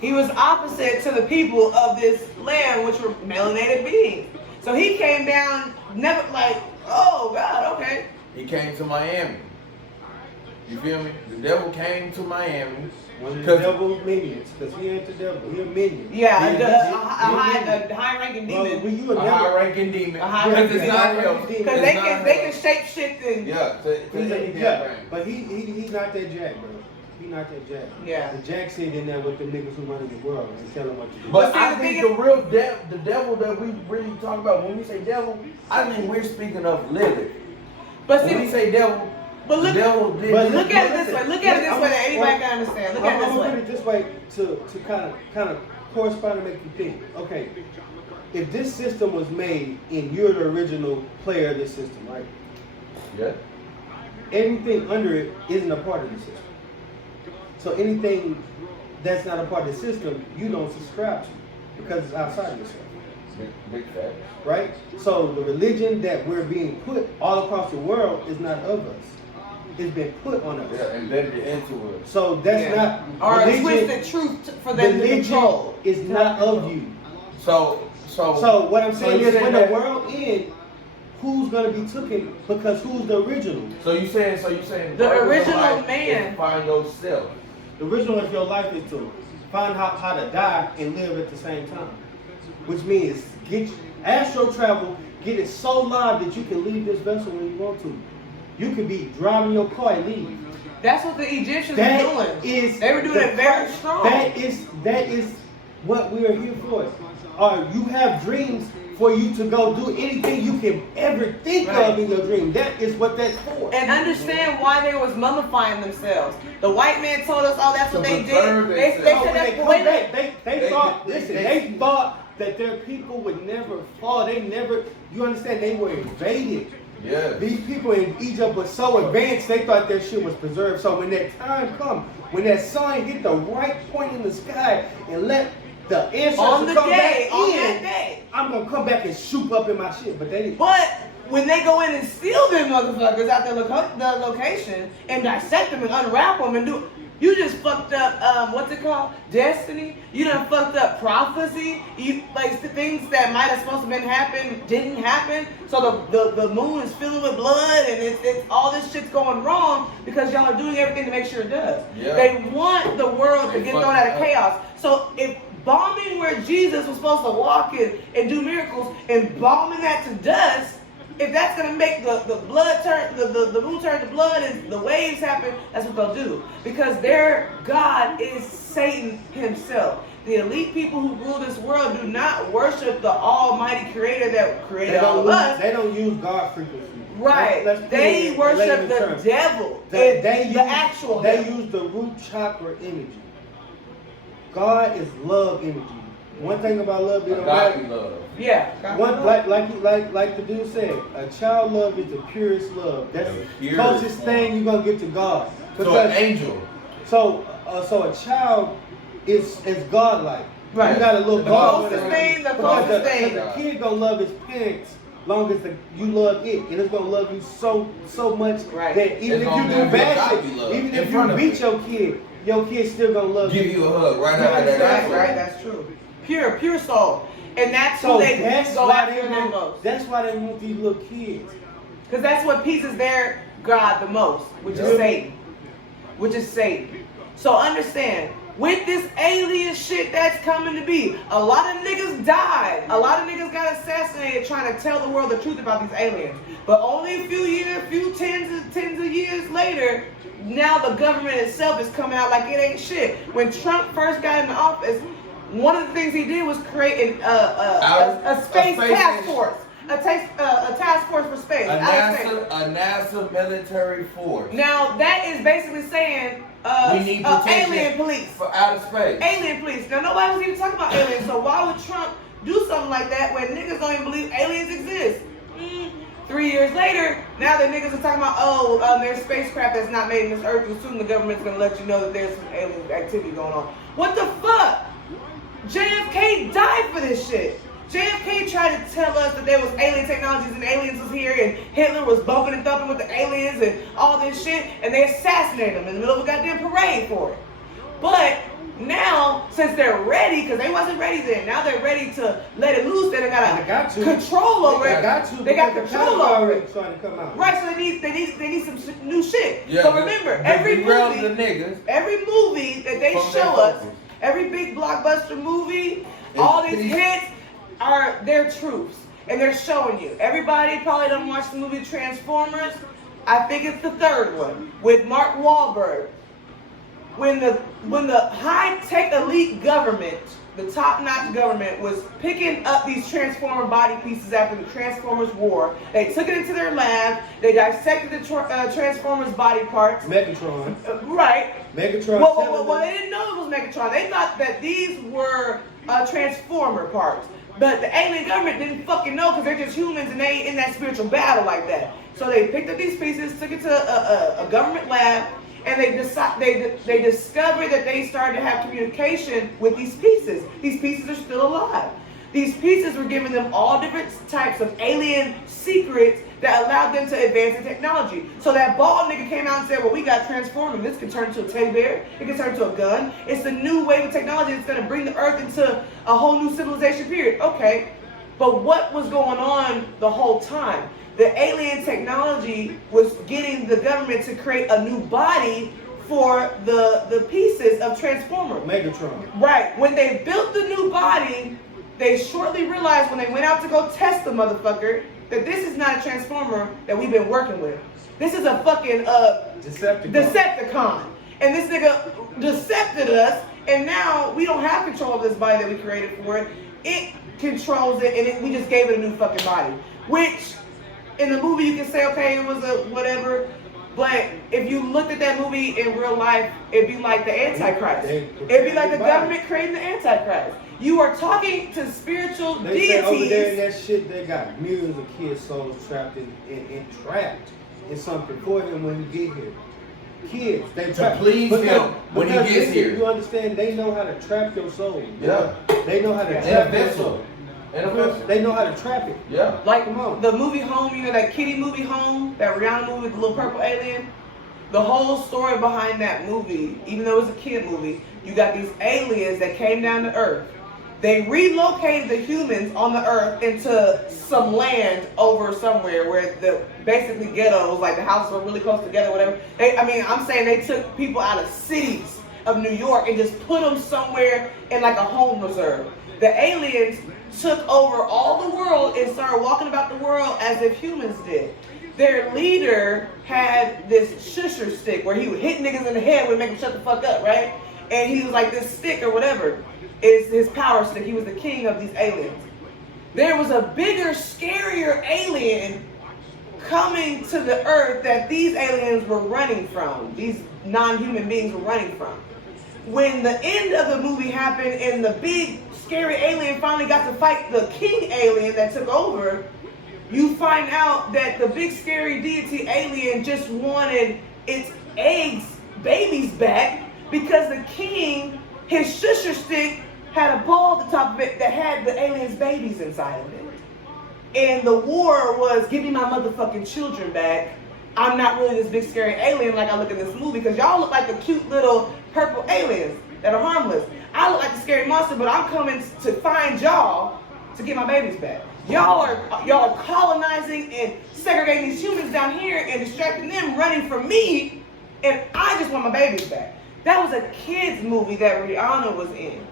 He was opposite to the people of this land, which were melanated beings. So he came down, never like, oh God, okay. He came to Miami. You feel me? The devil came to Miami. One of the devil's minions, because he ain't the devil, he a minion. Yeah, a high-ranking demon. A high-ranking demon. Because it's not him. Because they can shape shit and but he's not that Jack, bro. He's not that Jack. Yeah. The Jack sit in there with the niggas who run the world and tell them what to do. But I think the real the devil that we really talk about when we say devil, I mean we're speaking of living. But when we say devil. But look at it this way. Look at it this way that anybody can understand. Look at it this way. I'm gonna put it this way to kind of correspond and make you think. Okay, if this system was made and you're the original player of this system, right? Yeah. Everything under it isn't a part of the system. So anything that's not a part of the system, you don't subscribe to because it's outside of yourself. Big fact. Right? So the religion that we're being put all across the world is not of us. It's been put on us. Yeah, embedded into us. So that's not or religion. Twisted truth for them to control. Is not of you. So what I'm saying is when the world ends, who's gonna be taken because who's the original? So you saying the original man. Find yourself. The original of your life is to find out how to die and live at the same time. Which means astral travel, get it so live that you can leave this vessel when you want to. You could be driving your car and leave. That's what the Egyptians were doing. They were doing it very strong. That is what we are here for. You have dreams for you to go do anything you can ever think of in your dream. That is what that's for. And understand why they was mummifying themselves. The white man told us, oh, that's what they did. They thought that their people would never fall. You understand, they were invaded. Yeah. These people in Egypt were so advanced, they thought their shit was preserved. So when that time comes, when that sun hit the right point in the sky and let the ancestors come back in, I'm going to come back and shoot up in my shit. But they didn't. But when they go in and steal them motherfuckers out the location and dissect them and unwrap them and do... You just fucked up, what's it called? Destiny. You done fucked up prophecy. You like the things that might have supposed to been happen didn't happen. So the moon is filling with blood and it's all this shit's going wrong because y'all are doing everything to make sure it does. Yeah. They want the world to get thrown out of chaos. So if bombing where Jesus was supposed to walk in and do miracles and bombing that to dust, if that's gonna make the blood turn, the moon turn to blood and the waves happen, that's what they'll do. Because their God is Satan himself. The elite people who rule this world do not worship the almighty creator that created all of us. They don't use God frequency. Right. They worship the devil. They use the root chakra energy. God is love energy. One thing about love, they don't godly love. Yeah. Like the dude said, a child love is the purest love. That's the closest thing you're gonna get to God. So an angel. So a child is godlike. Right. You got a little God. The closest thing. The kid gonna love his parents long as you love it, and it's gonna love you so much that even if you do bad shit, even if you beat your kid's still gonna love you. Give you a hug right after that. Right, that's true. Pure soul. And that's who they go after the most. That's why they want these little kids. Because that's what pleases their God the most, which is Satan. So understand, with this alien shit that's coming to be, a lot of niggas died. A lot of niggas got assassinated trying to tell the world the truth about these aliens. But only a few tens of years later, now the government itself is coming out like it ain't shit. When Trump first got into office, one of the things he did was create a space task force. A task force for space. A NASA military force. Now that is basically saying we need alien police for outer space. Alien police. Now nobody was even talking about aliens. So why would Trump do something like that when niggas don't even believe aliens exist? 3 years later, now the niggas are talking about there's spacecraft that's not made in this earth, and soon the government's gonna let you know that there's some alien activity going on. What the fuck? JFK died for this shit. JFK tried to tell us that there was alien technologies and aliens was here and Hitler was bumping and thumping with the aliens and all this shit, and they assassinated him in the middle of a goddamn parade for it. But now, since they're ready, because they wasn't ready then, now they're ready to let it loose. They got control over it. They got control over it. Trying to come out. Right, so they need some new shit. Yeah, so remember, every movie that they show us, every big blockbuster movie, all these hits are their troops, and they're showing you. Everybody probably done watched the movie Transformers. I think it's the third one with Mark Wahlberg. When the high-tech elite government, the top-notch government, was picking up these Transformer body pieces after the Transformers war, they took it into their lab, they dissected the Transformers body parts. Megatron. Right. Megatron. Well, they didn't know it was Megatron. They thought that these were Transformer parts. But the alien government didn't fucking know because they're just humans and they ain't in that spiritual battle like that. So they picked up these pieces, took it to a government lab, and they discovered that they started to have communication with these pieces. These pieces are still alive. These pieces were giving them all different types of alien secrets that allowed them to advance in technology. So that bald nigga came out and said, well, we got transforming. This can turn into a teddy bear. It can turn into a gun. It's the new wave of technology that's going to bring the earth into a whole new civilization period. Okay, but what was going on the whole time? The alien technology was getting the government to create a new body for the pieces of Transformer. Megatron. Right. When they built the new body, they shortly realized when they went out to go test the motherfucker that this is not a Transformer that we've been working with. This is a fucking Decepticon. And this nigga decepted us, and now we don't have control of this body that we created for it. It controls it, and we just gave it a new fucking body. Which, in the movie, you can say, okay, it was a whatever. But if you looked at that movie in real life, it'd be like the Antichrist. It'd be like the government creating the Antichrist. You are talking to spiritual deities. Say over there in that shit, they got millions of kids' souls trapped trapped in something for him when he get here. Kids, they to please him when he gets here. You understand? They know how to trap your soul. Yeah. They know how to trap your soul. They know how to trap it. Yeah. Like the movie Home, you know that kiddie movie Home, that Rihanna movie with the little purple alien? The whole story behind that movie, even though it was a kid movie, you got these aliens that came down to Earth. They relocated the humans on the Earth into some land over somewhere where the basically ghettos, like the houses were really close together, whatever. I'm saying they took people out of cities of New York and just put them somewhere in like a home reserve. The aliens took over all the world and started walking about the world as if humans did. Their leader had this shusher stick where he would hit niggas in the head and make them shut the fuck up, right? And he was like this stick or whatever is his power stick. He was the king of these aliens. There was a bigger, scarier alien coming to the earth that these aliens were running from. These non-human beings were running from. When the end of the movie happened and the big, scary alien finally got to fight the king alien that took over, you find out that the big, scary deity alien just wanted its babies back because the king, his shusher stick, had a ball at the top of it that had the alien's babies inside of it. And the war was, give me my motherfucking children back. I'm not really this big scary alien like I look in this movie, because y'all look like the cute little purple aliens that are harmless. I look like the scary monster, but I'm coming to find y'all to get my babies back. Y'all are colonizing and segregating these humans down here and distracting them, running from me, and I just want my babies back. That was a kid's movie that Rihanna was in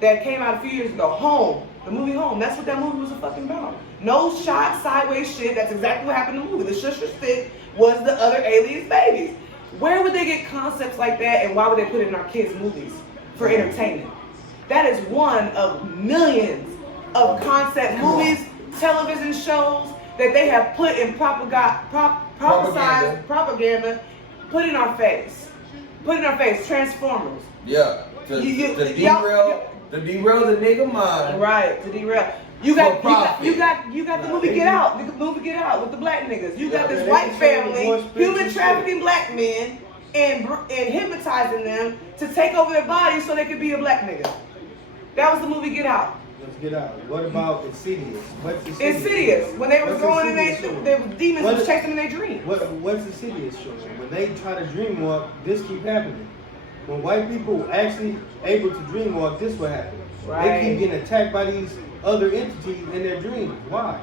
that came out a few years ago. Home. The movie Home. That's what that movie was fucking about. No shot, sideways shit. That's exactly what happened in the movie. The shusher stick was the other aliens' babies. Where would they get concepts like that, and why would they put it in our kids' movies for entertainment? That is one of millions of concept movies, television shows that they have put in propaganda, put in our face. Transformers. Yeah. To derail the nigga mind. Right, to derail. You got the movie Get Out. The movie Get Out with the black niggas. You got this white family, human trafficking black men, and hypnotizing them to take over their bodies so they could be a black nigga. That was the movie Get Out. Let's get out. What about Insidious? What's Insidious? When they were going in their demons was chasing in their dreams. What's Insidious show? When they try to dream walk, this keep happening. When white people actually able to dream walk, this will happen. Right. They keep getting attacked by these other entities in their dreams. Why?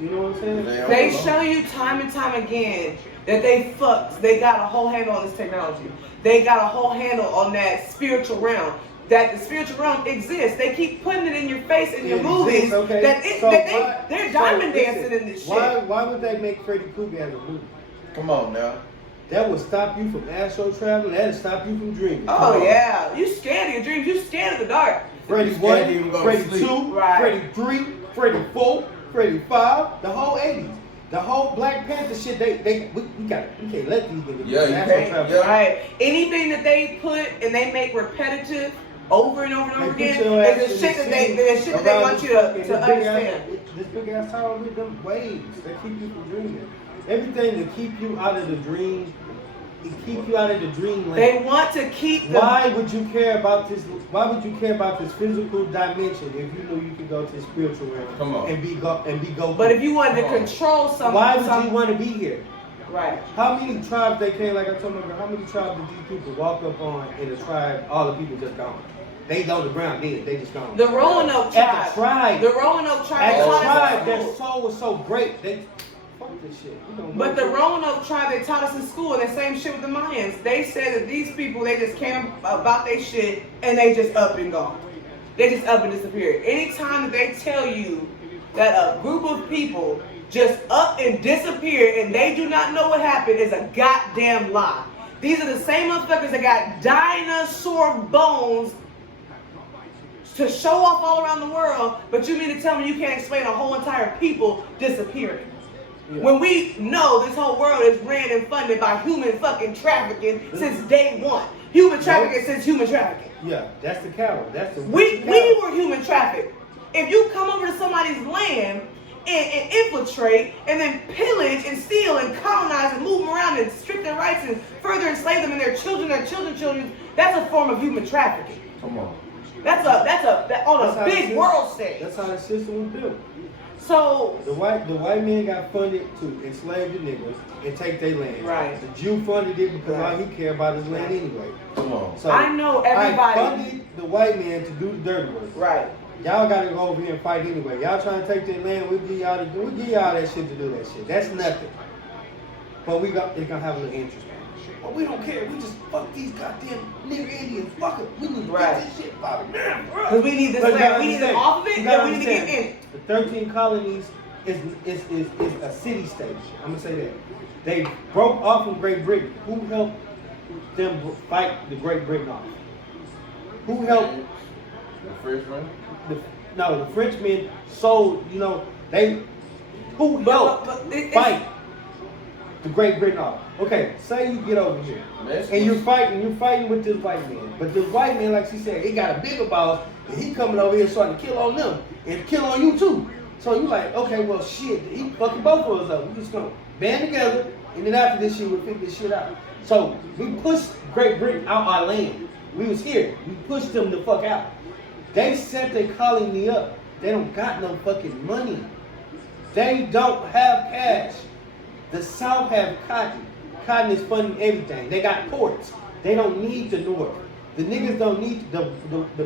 You know what I'm saying? They show you time and time again that they got a whole handle on this technology. They got a whole handle on that spiritual realm. That the spiritual realm exists. They keep putting it in your face in your movies. Okay. They're diamond dancing in this shit. Why would they make Freddy Krueger as a movie? Come on now. That would stop you from astral traveling. That would stop you from dreaming. Oh yeah, you scared of your dreams. You scared of the dark. Freddy 1, Freddy 2, right. Freddy 3, Freddy 4, Freddy 5, the whole 80s. The whole Black Panther shit, we can't let these niggas astral travel. Yeah. Right. Anything that they put and they make repetitive over and over and over again is the shit that they want you to understand. This big ass tower with them waves that keep you from dreaming. Everything to keep you out of the dream, to keep you out of the dreamland. They want to keep them. Why would you care about this? Why would you care about this physical dimension if you knew you could go to the spiritual realm? Come on. And be go. But if you wanted to control something, why would you want to be here? Right. How many tribes they came? Like I told my girl, how many tribes did these people walk up on in a tribe? All the people just gone. They on the ground dead. They just gone. The Roanoke tribe. The Roanoke tribe. Their soul was so great. Fuck this shit. But the Roanoke tribe, they taught us in school, and the same shit with the Mayans. They said that these people, they just came about their shit, and they just up and gone. They just up and disappeared. Anytime that they tell you that a group of people just up and disappeared, and they do not know what happened, is a goddamn lie. These are the same motherfuckers that got dinosaur bones to show off all around the world, but you mean to tell me you can't explain a whole entire people disappearing? Yeah. When we know this whole world is ran and funded by human fucking trafficking since day one. Human trafficking since human trafficking. Yeah, that's the cow. We were human trafficked. If you come over to somebody's land and infiltrate and then pillage and steal and colonize and move them around and strip their rights and further enslave them and their children, that's a form of human trafficking. Come on. That's on a big world stage. That's how the system was built. So the white man got funded to enslave the niggas and take their land. Right. The Jew funded it because all he cared about is land anyway. Come on. So I know everybody. I funded the white man to do the dirty work. Right. Y'all gotta go over here and fight anyway. Y'all trying to take their land, we give y'all that shit to do that shit. That's nothing. But it's gonna have a little interest. But we don't care. We just fuck these goddamn nigga Indians. Fuck it. We need to get this shit out now, bro. Because we need this land. We need them off of it, and we need to get in it. The 13 colonies is a city state. I'm gonna say that. They broke off from Great Britain. Who helped them fight the Great Britain off? Who helped? The Frenchmen? The Frenchmen sold, who helped fight the Great Britain off? Okay, say you get over here and you're fighting with this white man. But this white man, like she said, he got a bigger boss and he coming over here starting to kill on them and kill on you too. So you like, okay, well shit, he fucking both of us up. We just gonna band together and then after this shit, we'll figure this shit out. So we pushed Great Britain out our land. We was here. We pushed them the fuck out. They set their colony up. They don't got no fucking money. They don't have cash. The South have cotton. Cotton is funding everything. They got ports. They don't need the North. The niggas don't need the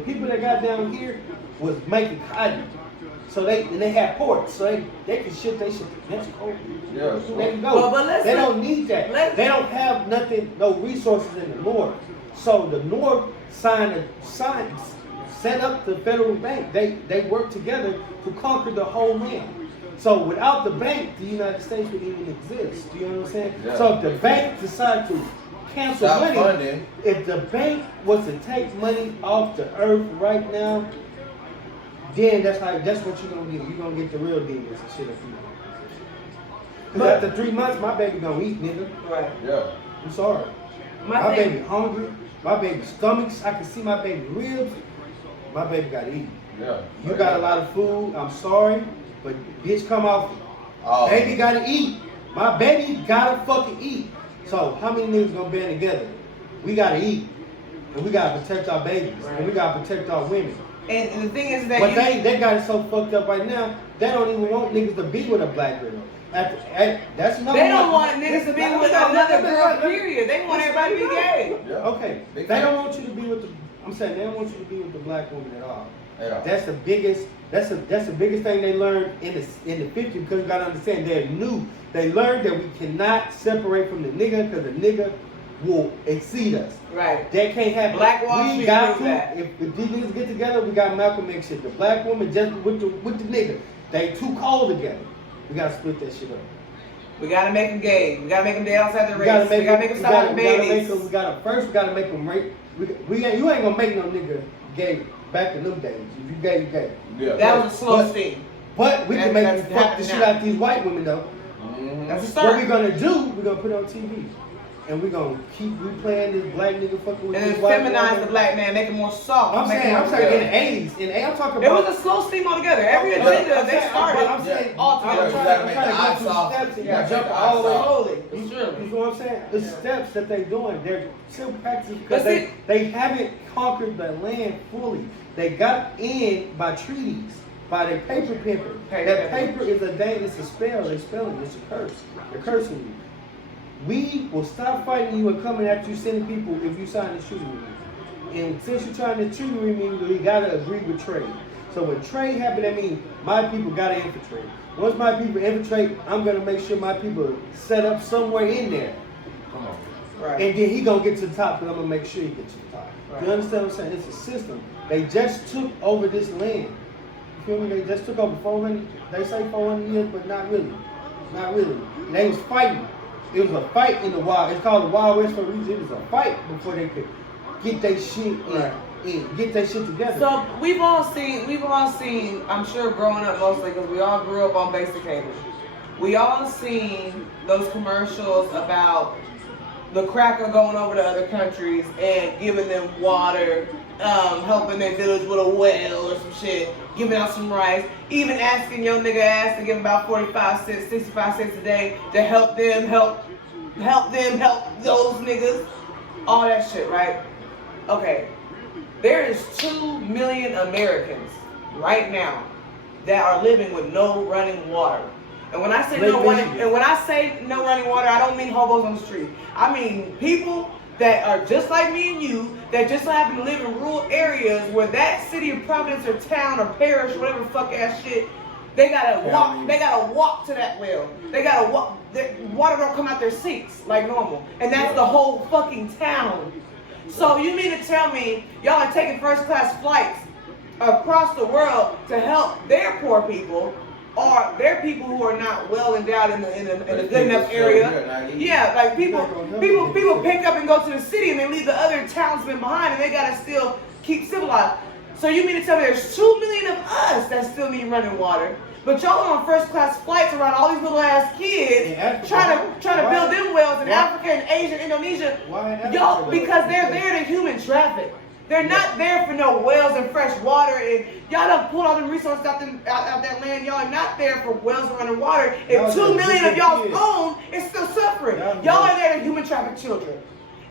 people that got down here was making cotton. So they have ports. So they can ship their shit to Mexico. Yeah, they can go. But they don't need that. They don't have nothing, no resources in the North. So the North set up the federal bank. They work together to conquer the whole land. So without the bank, the United States wouldn't even exist. Do you understand? Yeah. So if the bank decide to cancel Stop money. funding. If the bank was to take money off the earth right now, then that's what you're gonna get. You're gonna get the real demons and shit. Because after 3 months, my baby gonna eat, nigga. Right. Yeah. I'm sorry. My baby hungry. My baby's stomachs. I can see my baby ribs. My baby gotta eat. Yeah. You got a lot of food. I'm sorry, but bitch, come off. Oh. Baby gotta eat. My baby gotta fucking eat. So how many niggas gonna band together? We gotta eat, and we gotta protect our babies, and we gotta protect our women. And the thing is that but they got it so fucked up right now. They don't even want niggas to be with a black girl. That's not. They don't want niggas to be with another girl. Period. They want everybody to be gay. Yeah. Okay. They don't want you to be with the. I'm saying they don't want you to be with the black woman at all. Yeah. That's the biggest. That's the biggest thing they learned in the 50s, because you gotta understand they're new. They learned that we cannot separate from the nigga because the nigga will exceed us. Right. That can't happen. Black Wall Street got to. that. If these niggas get together, we got Malcolm X shit. The black woman just with the nigga. They too cold together. We gotta split that shit up. We gotta make them gay. We gotta make them dead outside the race. We gotta make them stop having babies. We gotta make them rape. You ain't gonna make no nigga gay back in them days. If you gay, you gay. Yeah. That was a slow steam. But we can make them fuck the shit out of these white women though. Mm-hmm. That's a start. What we're gonna do, we're gonna put it on TV. And we're gonna keep replaying this black nigga fucking with and this white feminize woman. the black man, make him more soft. I'm saying in the 80s. I'm talking about. It was a slow steam altogether. Every agenda they started. I'm saying all together. I'm trying to go through steps and you jump all the way slowly. You know what I'm saying? The steps that they're doing, they're simple practices because they haven't conquered the land fully. They got in by treaties, by their paper pimping. That paper is it's a spell. They're spelling. It's a curse. They're cursing you. We will stop fighting you and coming after you, sending people if you sign this treaty with me. And since you're trying to treaty with me, we gotta agree with trade. So when trade happens, that means my people gotta infiltrate. Once my people infiltrate, I'm gonna make sure my people set up somewhere in there. Come on. Right. And then he gonna get to the top, because I'm gonna make sure he gets to the top. Right. You understand what I'm saying? It's a system. They just took over this land. You feel me? They just took over 400. They say 400 years, but not really. Not really. They was fighting. It was a fight in the wild. It's called the Wild West for a reason. It was a fight before they could get their shit and get their shit together. So we've all seen, I'm sure growing up mostly, because we all grew up on basic cable. We all seen those commercials about the cracker going over to other countries and giving them water, helping their village with a well or some shit, giving out some rice, even asking your nigga ass to give about 45 cents, 65 cents a day to help them help those niggas, all that shit, right? Okay, there is 2 million Americans right now that are living with no running water. And when I say no running water, I don't mean hobos on the street. I mean people that are just like me and you, that just happen to live in rural areas where that city or province or town or parish, whatever fuck ass shit, they gotta walk to that well. They gotta walk. Water don't come out their sinks like normal, and that's the whole fucking town. So you mean to tell me y'all are taking first class flights across the world to help their poor people? Or they're people who are not well endowed in a good enough area. Yeah, like people pick up and go to the city and they leave the other townsmen behind and they gotta still keep civilized. So you mean to tell me there's 2 million of us that still need running water, but y'all are on first class flights around all these little ass kids trying to build them wells in Africa and Asia, Indonesia. Y'all, because they're there to human traffic. They're not there for no wells and fresh water, and y'all done pulled all them resources out that land. Y'all are not there for wells and running water. If 2 million of y'all's own is still suffering, y'all are there to human traffic children.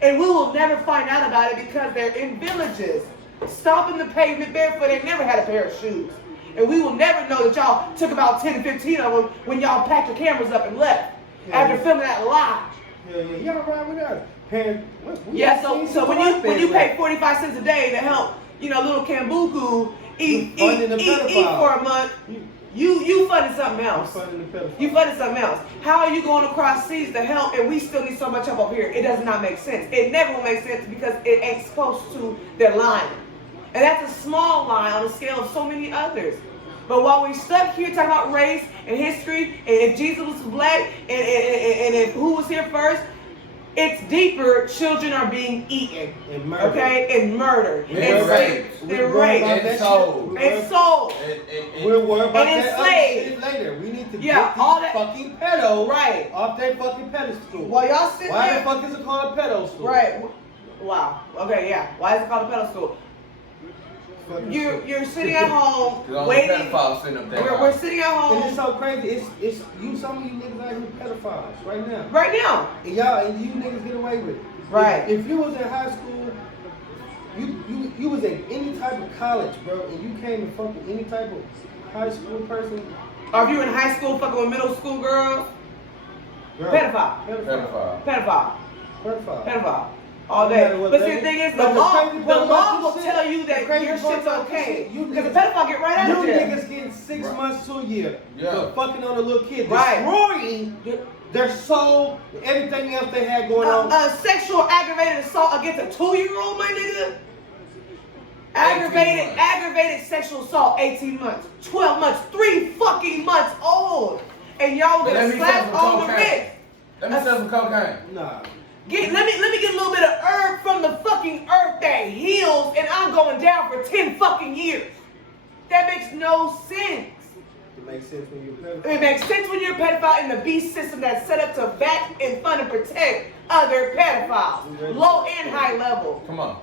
And we will never find out about it because they're in villages, stomping the pavement barefoot. They never had a pair of shoes. And we will never know that y'all took about 10 to 15 of them when y'all packed your cameras up and left after filming that live. Yeah, y'all ride with us. So when you pay 45 cents a day to help, little Kambuku eat for a month, you funded something else. You funded something else. How are you going across seas to help and we still need so much help up here? It does not make sense. It never will make sense because it ain't supposed to. They're lying. And that's a small lie on the scale of so many others. But while we're stuck here talking about race and history and if Jesus was black and if who was here first, It's deeper. Children are being eaten. And murdered. Okay? And murdered. And raped. And raped. And sold. And sold. We'll worry about and that enslaved. other shit later. We need to Yeah, get all these that fucking pedos right off their fucking pedestal. While y'all sitting Why there, the fuck is it called a pedestal? right? Wow. Okay, yeah. Why is it called a pedestal? You're sitting at home waiting. We're sitting at home. And it's so crazy. It's you. Some of you niggas out here pedophiles right now. Right now. And you niggas get away with it. Right. If you was in high school, you was in any type of college, bro, and you came and fuck with any type of high school person. Or if you were in high school fucking with middle school girls. Pedophile. All day. But see, the thing is, the law will tell you that your shit's okay. Because the pedophile get right out of jail. You niggas getting 6 months to a year for fucking on a little kid, right. destroying their soul, everything else they had going on. Sexual aggravated assault against a 2-year-old, my nigga. Aggravated sexual assault, 18 months, 12 months, 3 fucking months old. And y'all get slapped on the wrist. Let me sell some cocaine. Nah. Let me get a little bit of herb from the fucking earth that heals, and I'm going down for 10 fucking years. That makes no sense. It makes sense when you're a pedophile. It makes sense when you're a pedophile in the beast system that's set up to back and fund and protect other pedophiles, low and high level. Come on.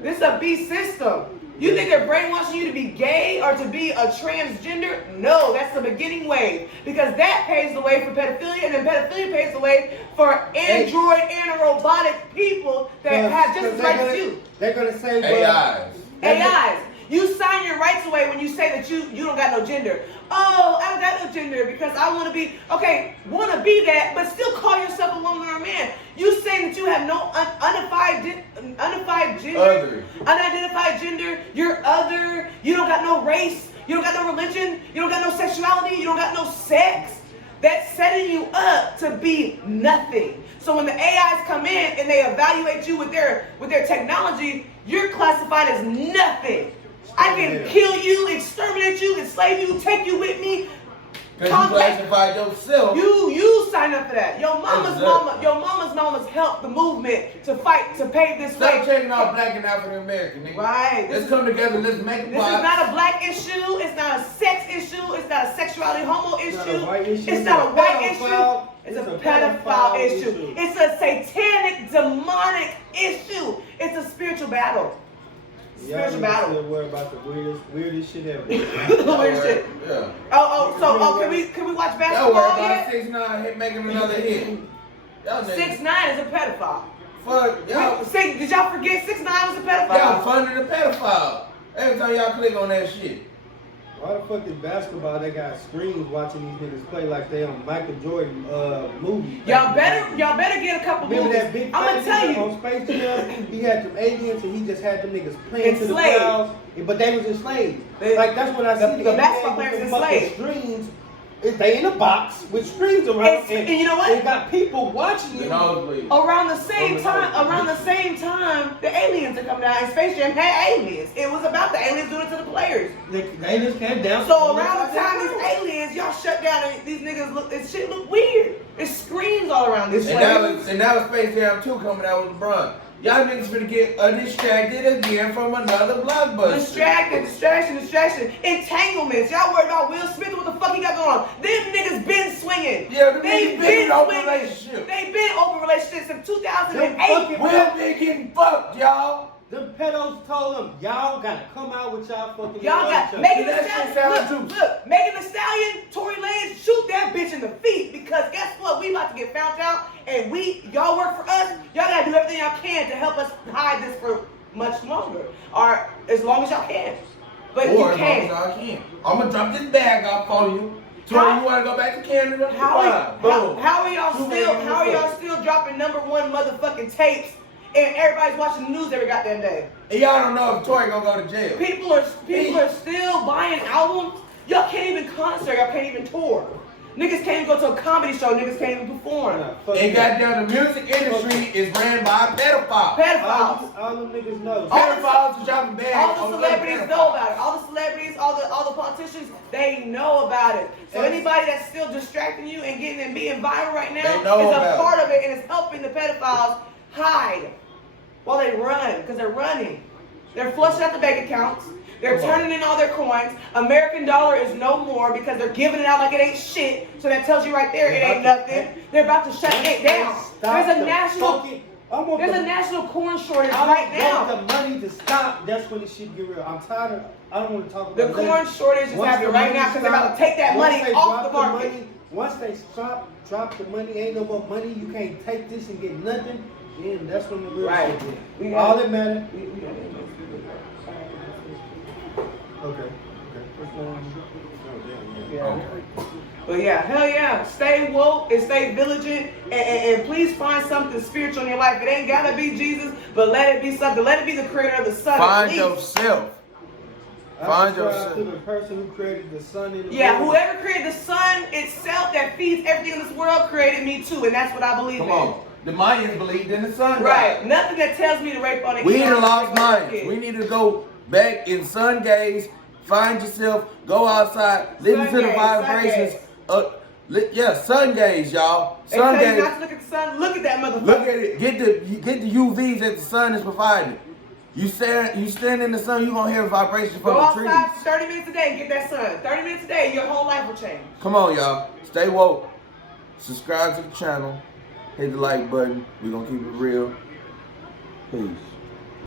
This is a beast system. You think they're brainwashing you to be gay or to be a transgender? No, that's the beginning wave. Because that paves the way for pedophilia, and then pedophilia paves the way for android and robotic people that have just as rights as you. They're going to say, AIs. You sign your rights away when you say that you don't got no gender. Oh, I don't got no gender because I want to be, okay, want to be that, but still call yourself a woman or a man. You saying that you have no unidentified gender, you're other, you don't got no race, you don't got no religion, you don't got no sexuality, you don't got no sex. That's setting you up to be nothing. So when the AIs come in and they evaluate you with their technology, you're classified as nothing. I can kill you, exterminate you, enslave you, take you with me. Because you classified yourself. You sign up for that. Your mama's mama's helped the movement to fight to pave this way. Stop checking out black and African American, nigga. Right. Let's come together. Let's make a This is not a black issue. It's not a sex issue. It's not a sexuality homo issue. It's not a white issue. It's a pedophile issue. It's a satanic, demonic issue. It's a spiritual battle. Spiritual battle. Still worry about the weirdest shit ever. Weird shit. Yeah. Can we watch basketball? Y'all worry about 6ix9ine making another hit. 6ix9ine is a pedophile. Fuck y'all. Did y'all forget 6ix9ine was a pedophile? Y'all funded a pedophile. Every time y'all click on that shit. Why the fuck is basketball? They got screens watching these niggas play like they on Michael Jordan movie. Y'all better get a couple movies. Remember that big I'm gonna tell you on Space Jam? He had them aliens and he just had them niggas playing to the crowds, but they was enslaved. Like that's what I see. The basketball players enslaved. Screens. They in a box with screens around, and you know what? They got people watching you. Around the same time, the aliens are coming down. And Space Jam had aliens. It was about the aliens doing it to the players. The aliens came down. So around the time these aliens, y'all shut down, and these niggas this shit look weird. There's screens all around this place. And now Space Jam 2 coming out with LeBron. Y'all niggas finna get distracted again from another blockbuster. Distraction. Entanglements. Y'all worried about Will Smith and what the fuck he got going on. Them niggas been swinging. Yeah, they've been over relationships. They've been over relationships since 2008. Will been getting fucked, y'all. Them pedos told them, y'all gotta come out with y'all fucking. Y'all got Megan Thee Stallion. Look, Megan Thee Stallion, Tory Lanez, shoot that bitch in the feet because guess what? We about to get found out, and y'all work for us. Y'all gotta do everything y'all can to help us hide this for much longer, or as long as y'all can. But you can't. I'm gonna drop this bag off on you. Tory, you wanna go back to Canada? How are y'all still dropping #1 motherfucking tapes? And everybody's watching the news every goddamn day. And y'all don't know if Tory gonna go to jail. People are still buying albums. Y'all can't even concert. Y'all can't even tour. Niggas can't even go to a comedy show. Niggas can't even perform. And goddamn, the music industry is ran by pedophiles. Pedophiles. All them niggas know. Pedophiles are dropping bags. All the celebrities know about it. All the celebrities, all the politicians, they know about it. So anybody that's still distracting you and getting and being viral right now is a part of it, and it's helping the pedophiles hide while they run, because they're running. They're flushing out the bank accounts. They're turning in all their coins. American dollar is no more because they're giving it out like it ain't shit. So that tells you right there it ain't nothing. They're about to shut it down. There's a national corn shortage right now. I want the money to stop. That's when the shit get real. I'm tired of. I don't want to talk about the corn shortage is happening right now because they're about to take that money off the market. Once they drop the money, ain't no more money. You can't take this and get nothing. Then that's when the real shit is. All that matters. Okay. But yeah, hell yeah. Stay woke and stay vigilant and please find something spiritual in your life. It ain't gotta be Jesus, but let it be something. Let it be the creator of the sun. Find yourself. Find yourself. To the person who created the sun in the world. Whoever created the sun itself that feeds everything in this world created me too, and that's what I believe in. Come on. The Mayans believed in the sun. Right. Nothing that tells me to rape on a kid. We done lost minds. We need to go back in sun gaze, find yourself, go outside, listen to the vibrations. Sun gaze, y'all. Sun gaze. You not to look at the sun. Look at that motherfucker. Look at it. Get the UVs that the sun is providing. You stand in the sun, you gonna hear vibrations from the trees. Go outside 30 minutes a day and get that sun. 30 minutes a day, your whole life will change. Come on, y'all. Stay woke. Subscribe to the channel. Hit the like button. We're gonna keep it real. Peace.